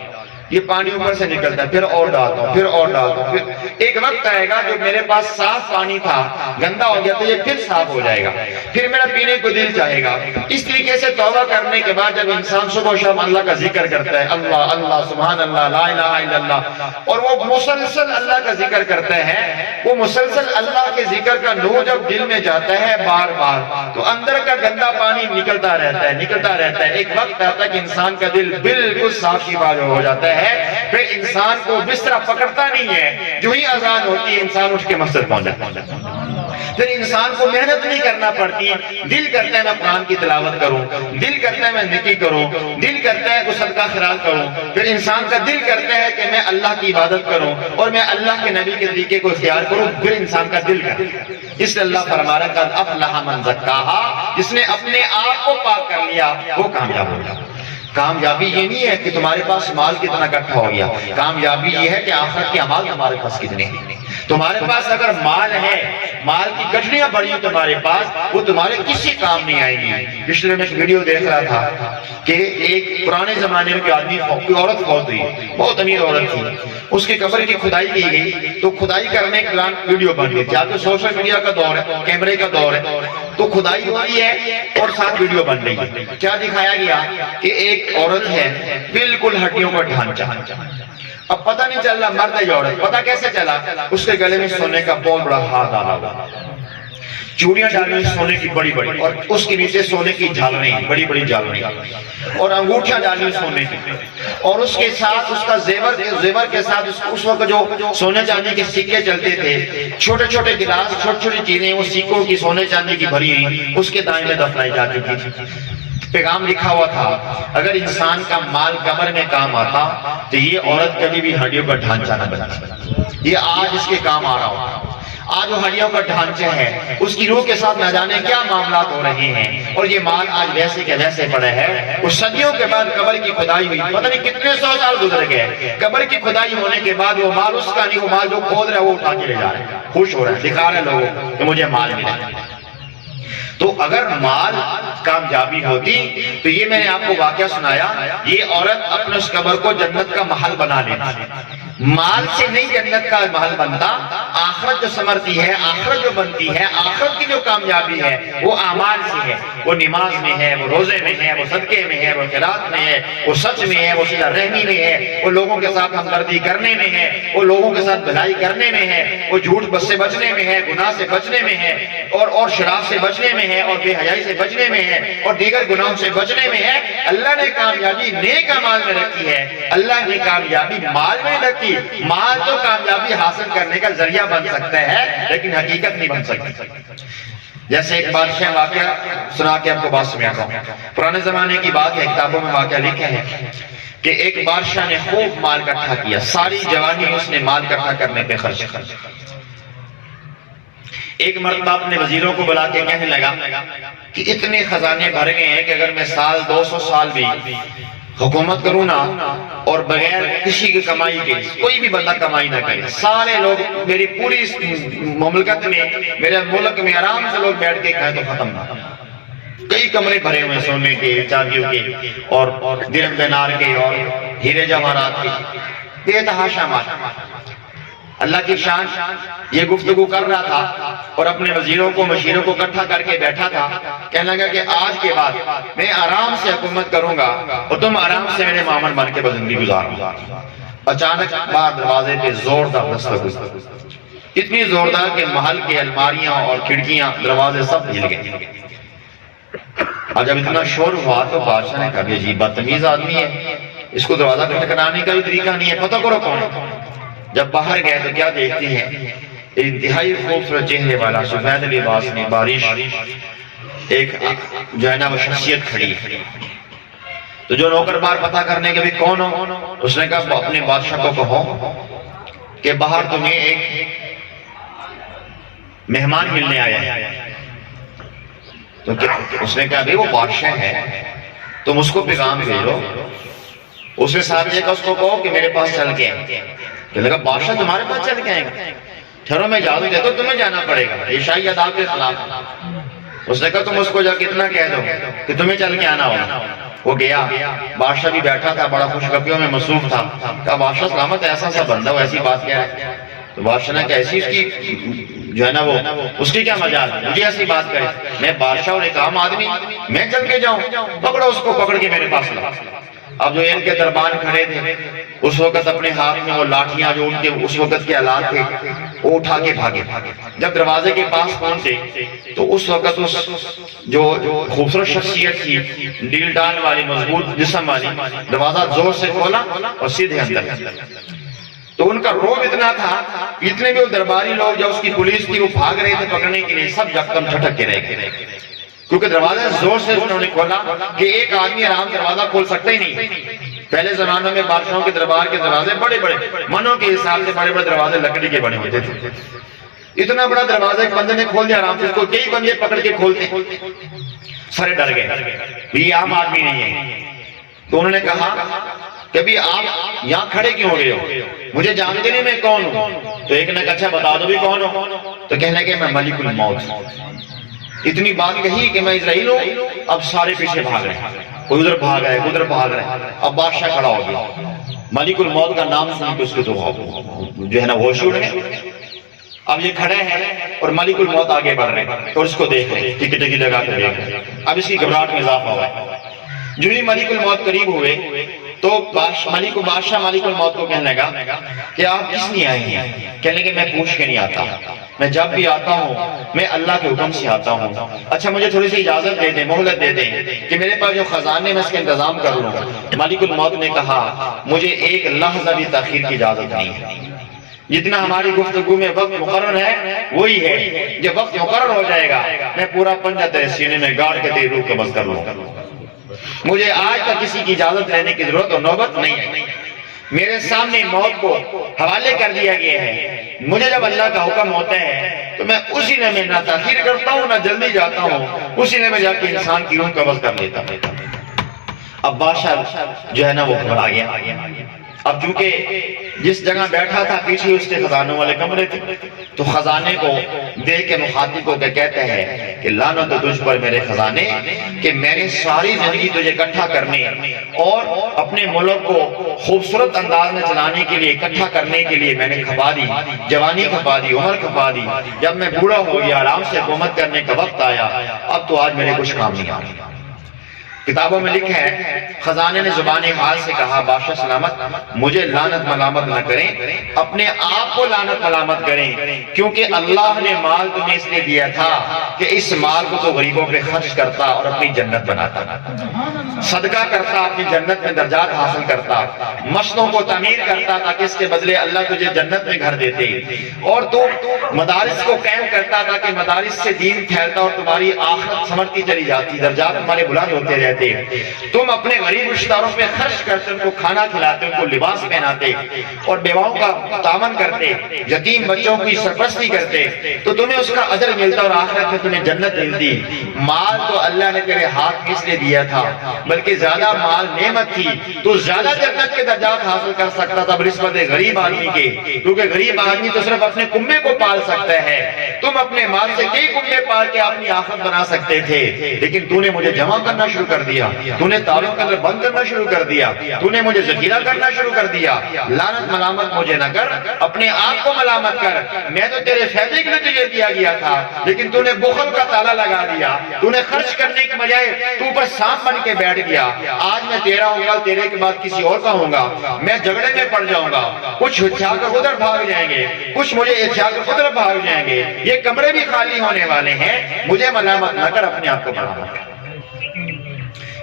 یہ پانی اوپر سے نکلتا ہے، پھر اور ڈالتا ہوں، پھر اور ڈالتا ہوں، پھر ایک وقت آئے گا جو میرے پاس صاف پانی تھا گندا ہو گیا تو یہ پھر صاف ہو جائے گا، پھر میرا پینے کو دل چاہے گا۔ اس طریقے سے توبہ کرنے کے بعد جب انسان صبح و شام اللہ کا ذکر کرتا ہے، اللہ اللہ سبحان اللہ لا الہ الا اللہ، اور وہ مسلسل اللہ کا ذکر کرتا ہے، وہ مسلسل اللہ کے ذکر کا نور جب دل میں جاتا ہے بار بار تو اندر کا گندا پانی نکلتا رہتا ہے، نکلتا رہتا ہے۔ ایک وقت آتا ہے کہ انسان کا دل بالکل صاف شفاف ہو جاتا ہے، پھر انسان کو بستر پکڑتا نہیں ہے، جو ہی اذان ہوتی ہے انسان اٹھ کے مسجد پہنچ جاتا ہے، پھر انسان کو محنت نہیں کرنا پڑتی، دل کرتا ہے میں قرآن کی تلاوت کروں، دل کرتا ہے میں نیکی کروں، دل کرتا ہے کہ صدقہ خیرات کروں، پھر انسان کا دل کرتا ہے کہ میں اللہ کی عبادت کروں اور میں اللہ کے نبی کے طریقے کو اختیار کروں، پھر انسان کا دل کرتا ہے۔ اس لیے اللہ فرما رہا ہے قد افلح من زکاہا، جس نے اپنے آپ کو پاک کر لیا وہ کامیاب ہو گیا۔ کامیابی یہ نہیں ہے کہ تمہارے پاس مال کتنا اکٹھا ہو گیا، کامیابی یہ ہے کہ آخرت کے اعمال تمہارے پاس کتنے ہیں۔ تمہارے پاس اگر مال ہے، مال کی گٹھڑیاں بڑی ہیں تمہارے پاس، وہ تمہارے کسی کام نہیں آئیں گی۔ پچھلے میں ایک ویڈیو دیکھ رہا تھا کہ ایک پرانے زمانے میں کوئی آدمی کوئی عورت فوت ہوئی، بہت امیر عورت تھی، اس کی قبر کی کھدائی کی گئی تو کھدائی کرنے کے دوران ویڈیو بن گئی، کیا تو سوشل میڈیا کا دور ہے، کیمرے کا دور ہے، تو کھدائی ہو رہی ہے اور ساتھ ویڈیو بن رہی ہے۔ کیا دکھایا گیا کہ ایک عورت ہے بالکل ہڈیوں کا ڈھانچہ، اب پتہ نہیں چل رہا مرد ہے یا عورت، پتہ کیسے چلا؟ اس کے گلے میں سونے کا بہت بڑا ہار ڈالا ہوا، چوڑیاں ڈالی ہوئی سونے کی بڑی بڑی، اور اس کے نیچے سونے کی جھالریں بڑی بڑی جھالریں، اور انگوٹھیاں ڈالی ہوئی سونے کی، اور اس کے ساتھ اس کا زیور کے ساتھ اس وقت جو سونے چاندی کے سکے چلتے تھے، چھوٹے چھوٹے گلاس، چھوٹی چھوٹی چیزیں وہ سکوں کی سونے چاندی کی بھری ہوئی اس کے دائیں میں دفنائی جا چکی تھی۔ پیغام لکھا ہوا تھا اگر انسان کا مال قبر میں کام آتا تو یہ عورت کبھی بھی ہڈیوں کا ڈھانچہ نہ بنتی، یہ آج اس کے کام آ رہا ہو۔ آج وہ ہڈیوں کا ڈھانچہ ہے، اس کی روح کے ساتھ نہ جانے کیا معاملات ہو رہے ہیں، اور یہ مال آج ویسے کے ویسے پڑے ہے۔ وہ صدیوں کے بعد قبر کی کھدائی ہوئی، پتہ نہیں کتنے سو سال گزر گئے، قبر کی کھدائی ہونے کے بعد وہ مال اس کا نہیں، وہ مال جو کھود رہا ہے وہ اٹھا کے لے جا رہے ہیں، خوش ہو رہے ہیں، دکھا رہے ہیں لوگوں کہ مجھے مال ملا۔ تو اگر مال کامیابی ہوتی تو یہ میں نے آپ کو واقعہ سنایا، یہ عورت اپنے اس قبر کو جنت کا محل بنا لیتی۔ مال سے نہیں جنت کا محل بنتا، آخرت جو سمرتی ہے، آخرت جو بنتی ہے، آخرت کی جو کامیابی ہے وہ اعمال سے ہے، وہ نماز میں ہے، وہ روزے میں ہے، وہ صدقے میں ہے، وہ خیرات میں ہے، وہ سچ میں ہے، وہ صلہ رحمی میں ہے، وہ لوگوں کے ساتھ ہمدردی کرنے میں ہے، وہ لوگوں کے ساتھ بھلائی کرنے میں ہے، وہ جھوٹ بس سے بچنے میں ہے، گناہ سے بچنے میں ہے، اور شراب سے بچنے میں ہے، اور بے حیائی سے بچنے میں ہے، اور دیگر گناہوں سے بچنے میں ہے۔ اللہ نے کامیابی نیک اعمال میں رکھی ہے، اللہ نے کامیابی مال میں رکھی۔ مال تو کامیابی حاصل کرنے کا ذریعہ بن سکتا ہے لیکن حقیقت نہیں بن سکتی۔ جیسے ایک بادشاہ واقعہ سنا کے آپ کو بات سمجھاتا ہوں، پرانے زمانے کی بات ہے، کتابوں میں واقعہ لکھا ہے کہ ایک بادشاہ نے خوب مال اکٹھا کیا، ساری جوانی اس نے مال اکٹھا کرنے پہ خرچ کر۔ ایک مرتبہ اپنے وزیروں کو بلا کے کہنے لگا کہ اتنے خزانے بھر گئے ہیں کہ اگر میں سال 200 سال بھی حکومت کروں نا اور بغیر کسی کی کمائی کے کوئی بھی بندہ کمائی نہ کرے، سارے لوگ میری پوری مملکت میں میرے ملک میں آرام سے لوگ بیٹھ کے کھائیں تو ختم نہ، کئی کمرے بھرے ہوئے سونے کے، چاندیوں کے اور درہم دینار کے اور ہیرے جواہرات کے، بے تحاشا مال۔ اللہ کی شان یہ گفتگو کر رہا تھا اور اپنے وزیروں کو مشیروں کو اکٹھا کر کے بیٹھا تھا، کہنے لگا کہ آج کے بعد میں آرام سے حکومت کروں گا اور تم آرام سے میرے معاون بن کے زندگی گزارو۔ اچانک باہر دروازے پہ زوردار دستک ہوئی، اتنی زوردار کہ محل کے الماریاں اور کھڑکیاں دروازے سب ہل گئے۔ اور جب اتنا شور ہوا تو بادشاہ نے کہا کہ عجیب بدتمیز آدمی ہے، اس کو دروازہ کھٹکھٹانے کا بھی طریقہ نہیں ہے، پتہ کرو کون ہے۔ جب باہر گئے تو کیا دیکھتے ہیں، انتہائی خوبصورت چہرے والا سفید لباس میں بارش ایک جو ہے نا وہ شخصیت کھڑی ہے۔ تو جو نوکر بار پتہ کرنے کے بھی کون ہو، اس نے کہا اپنے بادشاہ کو کہو کہ باہر تمہیں ایک مہمان ملنے آیا ہے۔ تو اس نے کہا بھئی وہ بادشاہ ہے، تم اس کو پیغام بھیجو۔ اس نے ساتھ یہ کہا اس کو کہو کہ میرے پاس چل کے آئے۔ کہنے لگا بادشاہ تمہارے پاس چل کے آئے گا؟ ٹھہرو میں اجازت دیتا ہوں، تمہیں جانا پڑے گا، یہ شاہی آداب کے خلاف ہے۔ اس نے کہا تم اس کو جا کتنا کہہ دو کہ تمہیں چل کے آنا ہوگا۔ وہ گیا، بادشاہ بھی بیٹھا تھا، بڑا خوش خبریوں میں مصروف تھا۔ کہا بادشاہ سلامت، ایسا سا بندہ ہو ایسی بات کیا ہے؟ تو بادشاہ نے کہا ایسی اس کی جو ہے نا وہ اس کی کیا مجال ہے، مجھے ایسی بات کرے، میں بادشاہ اور ایک عام آدمی میں چل کے جاؤں؟ پکڑو اس کو، پکڑ کے میرے پاس لاؤ۔ اب جو ان کے دربان کھڑے تھے اس وقت اپنے ہاتھ میں وہ لاٹھیاں جو ان کے اس وقت کے آلات تھے وہ اٹھا کے بھاگے۔ جب دروازے کے پاس پہنچے تو اس وقت اس جو خوبصورت شخصیت تھی، ڈیل ڈال والی، مضبوط جسم والی، دروازہ زور سے کھولا اور سیدھے اندر۔ تو ان کا روب اتنا تھا، اتنے بھی وہ درباری لوگ جو اس کی پولیس تھی وہ بھاگ رہے تھے پکڑنے کے لیے، سب یکدم ٹھٹک کے رہ گئے، کیونکہ دروازہ زور سے انہوں نے کھولا کہ ایک آدمی آرام دروازہ کھول سکتا ہی نہیں۔ پہلے زمانوں میں بادشاہوں کے دربار کے دروازے بڑے بڑے منوں کے حساب سے بڑے بڑے دروازے لکڑی کے بنے ہوتے تھے۔ اتنا بڑا دروازہ ایک بندے نے کھول دیا آرام سے، اس کو کئی بندے پکڑ کے کھولتے، سارے ڈر گئے، یہ عام آدمی نہیں ہے۔ تو انہوں نے کہا کہ بھی آپ یہاں کھڑے کیوں ہو گئے ہو، مجھے جانتے نہیں میں کون ہوں؟ تو ایک نے کہا اچھا بتا دو بھی کون ہو؟ تو کہنے لگے میں ملک الموت ہوں۔ اتنی بات کہی کہ میں اسرائیل ہوں۔ اب سارے پیچھے بھاگ رہے ہیں، کوئی ادھر بھاگ رہا ہے، کوئی ادھر بھاگ رہا ہے۔ اب بادشاہ کھڑا ہو گیا، ملک الموت کا نام سن کے اس کے تو جو ہے نا ہوش اڑ گئے۔ اب یہ کھڑے ہیں اور ملک الموت آگے بڑھ رہے ہیں اور اس کو دیکھ رہے ہیں، ٹکی ٹکی لگا کے دیکھ رہے ہیں۔ اب اس کی گھبراہٹ میں اضافہ ہوا ہے۔ جو ہی ملک الموت قریب ہوئے تو بادشاہ ملک الموت کو کہنے لگا کہ آپ کس لیے آئے ہیں؟ کہنے لگے میں پوچھ کے نہیں آتا، میں جب بھی آتا ہوں میں اللہ کے حکم سے آتا ہوں۔ اچھا مجھے تھوڑی سی اجازت دے دیں، مہلت دے دیں کہ میرے پاس جو خزانے میں اس کا انتظام کر لوں۔ ملک الموت نے کہا مجھے ایک لحظہ بھی تاخیر کی اجازت نہیں ہے، جتنا ہماری گفتگو میں وقت مقرر ہے وہی ہے، جب وقت مقرر ہو جائے گا میں پورا پنجہ تیرے سینے میں گاڑ کے تیری روح قبض کر لوں گا۔ مجھے آج تک کسی کی اجازت لینے کی ضرورت اور نوبت نہیں ہے، میرے سامنے موت کو حوالے کر دیا گیا ہے۔ مجھے جب اللہ کا حکم ہوتا ہے تو میں اسی میں نہ تاخیر کرتا ہوں نہ جلدی جاتا ہوں، اسی میں جا کے انسان کی روح قبض کر لیتا ہوں۔ اب بادشاہ جو ہے نا وہ گھبرا گیا۔ اب چونکہ جس جگہ بیٹھا تھا پیچھے اس کے خزانوں والے کمرے تھے، تو خزانے کو دیکھ کے مخاطب کو کہتے ہیں کہ لعنت ہو تجھ پر میرے خزانے کہ میں نے ساری زندگی تجھے اکٹھا کرنے اور اپنے ملک کو خوبصورت انداز میں چلانے کے لیے، اکٹھا کرنے کے لیے میں نے کھپا دی، جوانی کھپا دی، عمر کھپا دی۔ جب میں بوڑھا ہو گیا، آرام سے حکومت کرنے کا وقت آیا، اب تو آج میرے کچھ کام نہیں آ رہا۔ کتابوں میں لکھا ہے خزانے نے زبان حال سے کہا بادشاہ سلامت مجھے لعنت ملامت نہ کریں، اپنے آپ کو لعنت ملامت کریں، کیونکہ اللہ نے مال تمہیں اس لیے دیا تھا کہ اس مال کو تو غریبوں پہ خرچ کرتا اور اپنی جنت بناتا، صدقہ کرتا، اپنی جنت میں درجات حاصل کرتا، مسجدوں کو تعمیر کرتا تاکہ اس کے بدلے اللہ تجھے جنت میں گھر دیتے، اور تو مدارس کو قائم کرتا تاکہ مدارس سے دین پھیلتا اور تمہاری آخرت سمرتی چلی جاتی، درجات تمہارے بلند ہوتے رہتے۔ تم اپنے غریب رشتہ داروں پہ خرچ کرتے، ان کو کھانا کھلاتے، ان کو لباس پہناتے اور بیواؤں کا تعاون کرتے، یتیم بچوں کی سرپرستی کرتے، تو تمہیں اس کا اجر ملتا اور آخرت میں تمہیں جنت ملتی۔ مال تو اللہ نے تیرے ہاتھ میں اس لیے دیا تھا بلکہ زیادہ مال نعمت تھی تو زیادہ جنت کے درجات حاصل کر سکتا تھا بنسبت غریب آدمی کے، کیونکہ غریب آدمی تو صرف اپنے کنبے کو پال سکتا ہے، تم اپنے مال سے کئی کنبے پال کے اپنی آخرت بنا سکتے تھے، لیکن تو نے مجھے جمع کرنا شروع کر دیا، تو نے تالوں کے اندر بند کرنا شروع کر دیا، تو نے مجھے ذخیرہ کرنا شروع کر دیا۔ لعنت ملامت مجھے نہ کر، اپنے آپ کو ملامت کر، میں تو تیرے فائدے کے لیے تجھے دیا گیا تھا، لیکن تو نے بخل کا تالا لگا دیا، تو نے خرچ کرنے کے بجائے تو بس سانپ بن کے بیٹھ گیا۔ آج میں تیرا ہوں گا، تیرے کے بعد کسی اور کا ہوں گا، میں جھگڑے میں پڑ جاؤں گا، کچھ اچھا کر ادھر بھاگ جائیں گے، کچھ مجھے اچھا کر ادھر بھاگ جائیں گے، یہ کمرے بھی خالی ہونے والے ہیں، مجھے ملامت نہ کر، اپنے آپ کو ملامت کر۔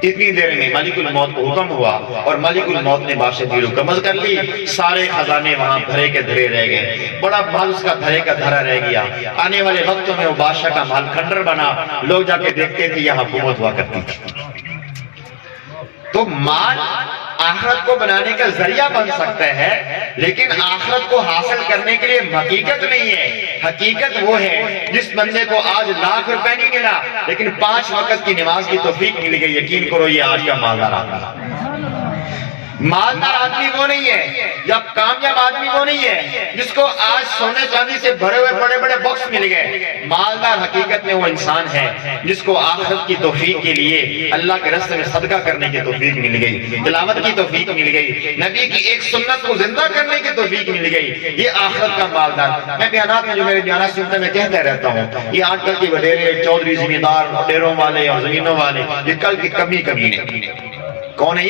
اتنی دیر میں ملک الموت کو حکم ہوا اور ملک الموت نے بادشاہ کی روح قبض کر لی، سارے خزانے وہاں بھرے کے دھرے رہ گئے، بڑا مال اس کا دھرے کا دھرا رہ گیا۔ آنے والے وقتوں میں وہ بادشاہ کا مال کھنڈر بنا، لوگ جا کے دیکھتے تھے یہاں حکومت ہوا کرتی تھی۔ تو مال آخرت کو بنانے کا ذریعہ بن سکتا ہے، لیکن آخرت کو حاصل کرنے کے لیے حقیقت نہیں ہے۔ حقیقت وہ ہے جس بندے کو آج لاکھ روپے نہیں ملا لیکن 5 وقت کی نماز کی توفیق مل گئی، یقین کرو یہ آج کا مالدار آدمی۔ مالدار آدمی وہ نہیں ہے یا کامیاب آدمی وہ نہیں ہے جس کو آج سونے چاندی سے بھرے ہوئے بڑے بڑے باکس مل گئے۔ مالدار حقیقت میں وہ انسان ہے جس کو آخرت کی توفیق کے لیے اللہ کے راستے میں صدقہ کرنے کی توفیق مل گئی، تلاوت کی توفیق مل گئی، نبی کی ایک سنت کو زندہ کرنے کی توفیق مل گئی، یہ آخرت کا مالدار۔ میں بیانات میں جو میرے بیانات سنتے میں کہتا رہتا ہوں، یہ آج کل کی وڈیرے چودھری زمیندار ڈیروں والے اور زمینوں والے یہ کل کی کمی کون ہے؟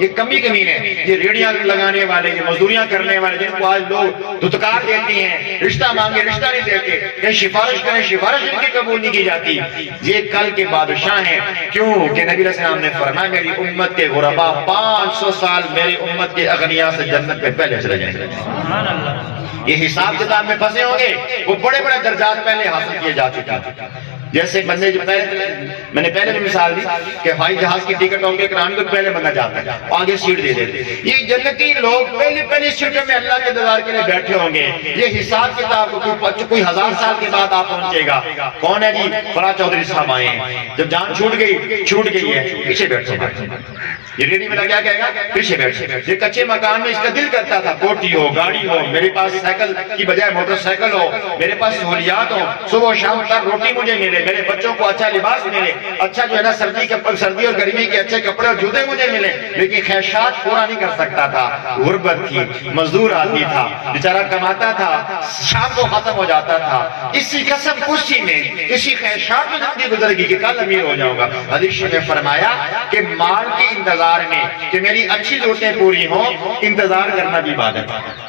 یہ کمی کمین ہے، یہ ریڑیاں لگانے والے، یہ مزدوریاں کرنے والے، جن کو آج لوگ دھتکار دیتی ہیں، رشتہ مانگے رشتہ نہیں دیتے، کہ سفارش کریں سفارش ان کی قبول نہیں کی جاتی، یہ کل کے بادشاہ ہیں۔ کیوں کہ نبی علیہ السلام نے فرمایا میری امت کے غربا 500 سال میری امت کے اغنیاء سے جنت میں پہلے چلے جائیں گے۔ یہ حساب کتاب میں پھنسے ہوں گے، وہ بڑے بڑے درجات پہلے حاصل کیے جا چکے ہیں۔ جیسے بندے جو میں نے پہلے بھی مثال دی کہ ہوائی جہاز کی ٹکٹ ہوں گے کرانے تو پہلے بندہ جاتا ہے، آگے سیٹ دے دیتے۔ یہ جنتی لوگ پہلی سیٹوں میں اللہ کے انتظار کے لیے بیٹھے ہوں گے۔ یہ حساب کتاب کوئی 1000 سال کے بعد آپ پہنچے گا، کون ہے جی؟ فرا چودھری صاحب آئے ہیں، جب جان چھوٹ گئی ہے، پیچھے بیٹھے یہ ریڈی میں کیا کہے گا؟ پیچھے بیٹھے۔ یہ کچے مکان میں اس کا دل کرتا تھا کوٹی ہو، گاڑی ہو، میرے پاس سائیکل کی بجائے موٹر سائیکل ہو، میرے پاس سہولیات ہو، صبح و شام تک روٹی مجھے ملے، میرے بچوں کو اچھا لباس ملے، اچھا جو ہے نا سردی اور گرمی کے اچھے کپڑے اور جوتے مجھے ملے، لیکن خواہشات پورا نہیں کر سکتا تھا۔ غربت تھی، مزدور آدمی تھا، بیچارہ کماتا تھا، شام کو ختم ہو جاتا تھا، اسی قسم خوشی میں اسی خواہشات میں زندگی گزر گئی کہ کل امیر ہو جاؤں گا۔ حدیث میں فرمایا کہ مال کے انتظار میں کہ میری اچھی ضرورتیں پوری ہوں، انتظار کرنا بھی عبادت ہے۔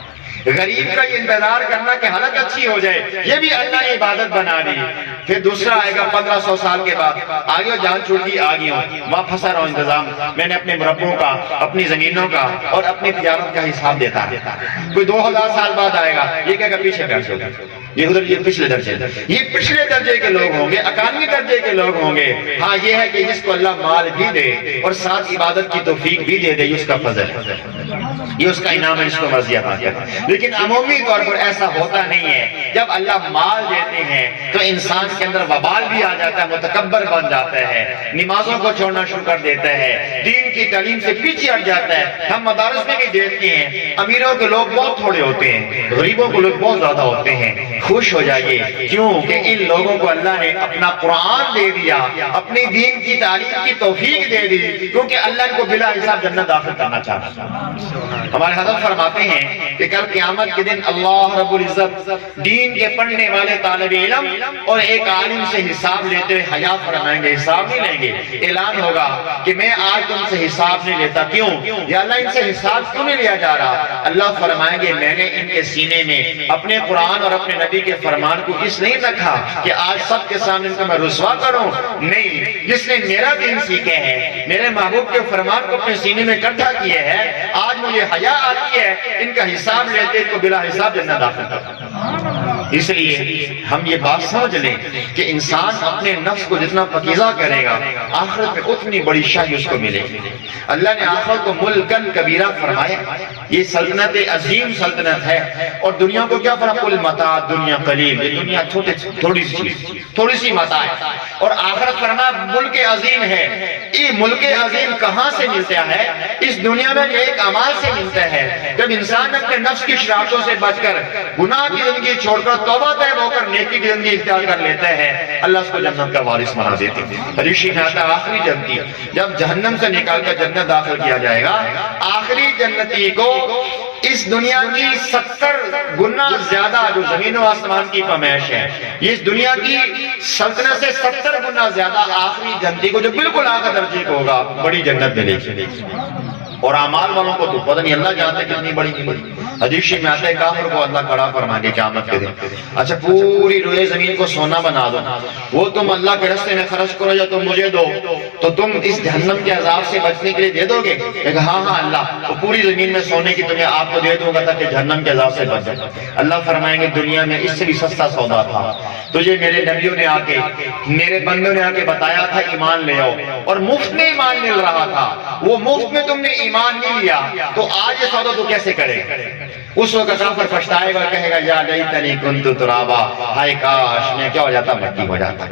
غریب کا یہ انتظار کرنا کہ حالت اچھی ہو جائے، یہ بھی اللہ نے عبادت بنا دی۔ پھر دوسرا آئے گا 1500 سال کے بعد، آگے جان چھوٹ گئی آگے ہوں، وہاں پھنسا رہا ہوں انتظام، میں نے اپنے مربوں کا، اپنی زمینوں کا اور اپنی تجارت کا حساب دیتا ہے۔ کوئی 2000 سال بعد آئے گا، یہ کہے گا پیچھے بیٹھ جاؤ، یہ ادھر یہ پچھلے درجے، یہ پچھلے درجے کے لوگ ہوں گے، 91 درجے کے لوگ ہوں گے۔ ہاں یہ ہے کہ جس کو اللہ مال بھی دے اور ساتھ عبادت کی توفیق بھی دے یہ اس کا فضل ہے، یہ اس کا انعام ہے جس کو مرضی عطا کرے۔ لیکن عمومی طور پر ایسا ہوتا نہیں ہے۔ جب اللہ مال دیتے ہیں تو انسان کے اندر وبال بھی آ جاتا ہے، متکبر بن جاتا ہے، نمازوں کو چھوڑنا شروع کر دیتا ہے، دین کی تعلیم سے پیچھے ہٹ جاتا ہے۔ ہم مدارس میں بھی دیکھتے ہیں امیروں کے لوگ بہت تھوڑے ہوتے ہیں، غریبوں کے لوگ بہت زیادہ ہوتے ہیں۔ خوش ہو جائیے، کیوں کہ ان لوگوں کو اللہ نے اپنا قرآن دے دیا، اپنی دین کی تعلیم کی توفیق دے دی، کیونکہ اللہ ان کو بلا حساب جنت داخل کرنا چاہتا ہے۔ ہمارے حضرت فرماتے ہیں کہ کل قیامت کے دن اللہ رب العزت دین کے پڑھنے والے طالب علم اور ایک عالم سے حساب لیتے ہوئے حیا فرمائیں گے، حساب نہیں لیں گے۔ اعلان ہوگا کہ میں آج تم سے حساب نہیں لیتا، کیوں یا اللہ ان سے حساب کیوں نہیں لیا جا رہا؟ اللہ فرمائیں گے میں نے ان کے سینے میں اپنے قرآن اور اپنے نبی کے فرمان کو اس نہیں رکھا کہ آج سب کے سامنے ان کو میں رسوا کروں، نہیں، جس نے میرا دین سیکھے ہے، میرے محبوب کے فرمان کو اپنے سینے میں اکٹھا کیے ہے، آج مجھے حیا آتی ہے ان کا حساب لیتے تو بلا حساب جنت داخل کرتا۔ اس لیے ہم یہ بات سمجھ لیں کہ انسان اپنے نفس کو جتنا پکیزہ کرے گا آخرت میں اتنی بڑی شاہی اس کو ملے گی۔ اللہ نے آخرت کو ملکن کبیرہ فرمایا، یہ سلطنت عظیم سلطنت ہے، اور دنیا کو کیا فرمایا؟ قل متاع دنیا قلیل، یہ دنیا تھوڑی سی متاع ہے، اور آخرت فرمایا ملک عظیم ہے۔ یہ ملک عظیم کہاں سے ملتا ہے؟ اس دنیا میں ایک اعمال سے ملتا ہے۔ جب انسان اپنے نفس کی شرارتوں سے بچ کر گناہ کی زندگی چھوڑ کر توبہ طیب ہو کر نیکی کی زندگی اختیار کر لیتا ہے، اللہ اس کو جنت کا وارث بنا دیتے ہیں۔ حدیث میں آتا ہے آخری جنتی جب جہنم سے نکال کر جنت داخل کیا جائے گا، آخری جنتی کو اس دنیا کی 70 گنا زیادہ جو زمین و آسمان کی پیمائش ہے، یہ اس دنیا کی سلطنت سے 70 گنا زیادہ آخری جنتی کو جو بالکل آخر درجے کو ہوگا بڑی جنت ملے گی، اور اعمال والوں کو تو پتہ نہیں اللہ جانتے کتنی بڑی ملے۔ حدیث میں آتا ہے کافر کو اللہ کھڑا فرما دے قیامت کے دن، اچھا پوری روئے زمین کو سونا بنا دو، وہ تم اللہ کے راستے میں خرچ کرو یا تم مجھے دو، تو تم اس جہنم کے عذاب سے بچنے کے لیے دے دو گے؟ کہ ہاں اللہ، وہ پوری زمین میں سونے کی تمہیں آپ کو دے دوں گا تاکہ جہنم کے عذاب سے بچ جائے۔ اللہ فرمائیں گے دنیا میں اس سے بھی سستا سودا تھا، تجھے میرے نبیوں نے آ کے، میرے بندوں نے آ کے بتایا تھا ایمان لے آؤ، اور مفت میں ایمان مل رہا تھا، وہ مفت میں تم نے ایمان نہیں لیا، تو آج یہ سودا تو کیسے کرے؟ اس وقت کافر پچھتائے گا، کہے گا یا لیتنی کنت ترابا، ہائے کاش میں کیا ہو جاتا، مٹی ہو جاتا۔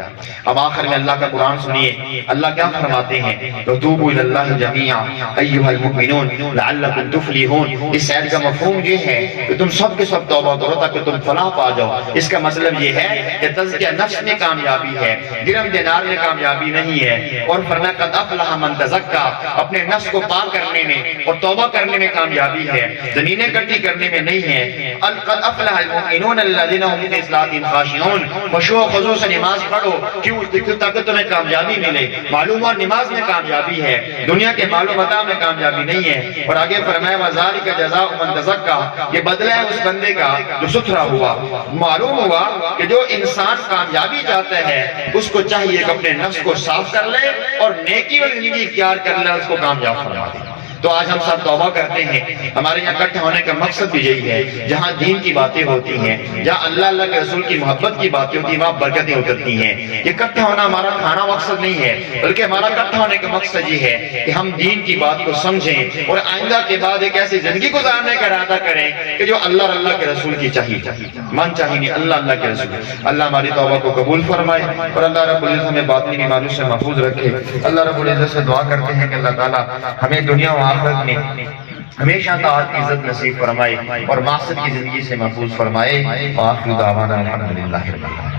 اب آخر میں اللہ کا قرآن سنیے، اللہ کیا فرماتے ہیں؟ وَتُوبُوا إِلَى اللَّهِ جَمِيعًا أَيُّهَا الْمُؤْمِنُونَ لَعَلَّكُمْ تُفْلِحُونَ۔ اس آیت کا مفہوم یہ ہے کہ تم سب کے سب توبہ کرو تاکہ تم فلاح پا جاؤ۔ اس کا مطلب یہ ہے کہ تزکیہ نفس میں کامیابی ہے، درہم دینار میں کامیابی نہیں ہے، اور فرمایا قد افلح من تزکا، اپنے نفس کو پاک کرنے میں اور توبہ کرنے میں کامیابی ہے، زمینیں اکٹھی کرنے میں نہیں ہے۔ قد افلح المؤمنون الذين هم في صلاتهم خاشعون، خشوع و خضوع سے نماز پڑھو، کیوں؟ تاکہ تمہیں کامیابی ملے۔ معلوم اور نماز میں کامیابی ہے، دنیا کے مال و متاع میں کامیابی نہیں ہے۔ اور آگے فرمایا وذالک جزاء من تزکا، یہ بدلہ ہے اس بندے کا جو ستھرا ہوا۔ معلوم ہوا کہ جو انسان کامیابی چاہتا ہے اس کو چاہیے کہ اپنے نفس کو صاف کر لے اور نیکی والی زندگی اختیار کر لے، اس کو کامیاب فرما دے۔ تو آج ہم سب توبہ کرتے ہیں، ہمارے یہاں اکٹھے ہونے کا مقصد بھی یہی ہے، جہاں دین کی باتیں ہوتی ہیں، جہاں اللہ کے رسول کی محبت کی باتیں ہوتی ہیں، وہاں برکتیں اترتی ہیں۔ یہ اکٹھے ہونا ہمارا کھانا مقصد نہیں ہے، بلکہ ہمارا اکٹھا ہونے کا مقصد یہ ہے کہ ہم دین کی بات کو سمجھیں اور آئندہ کے بعد ایک ایسی زندگی گزارنے کا ارادہ کریں کہ جو اللہ اور اللہ کے رسول کی چاہیے، من چاہیے نہیں، اللہ کے رسول۔ اللہ ہماری توبہ کو قبول فرمائے، اور اللہ رب العزت ہمیں باطنی بیماریوں سے محفوظ رکھے۔ اللہ رب العزت سے دعا کرتے ہیں کہ اللہ تعالیٰ ہمیں دنیا و آخرت میں ہمیشہ طاعت کی عزت نصیب فرمائے اور معصیت کی زندگی سے محفوظ فرمائے۔ وآخر دعوانا الحمدللہ رب العالمین۔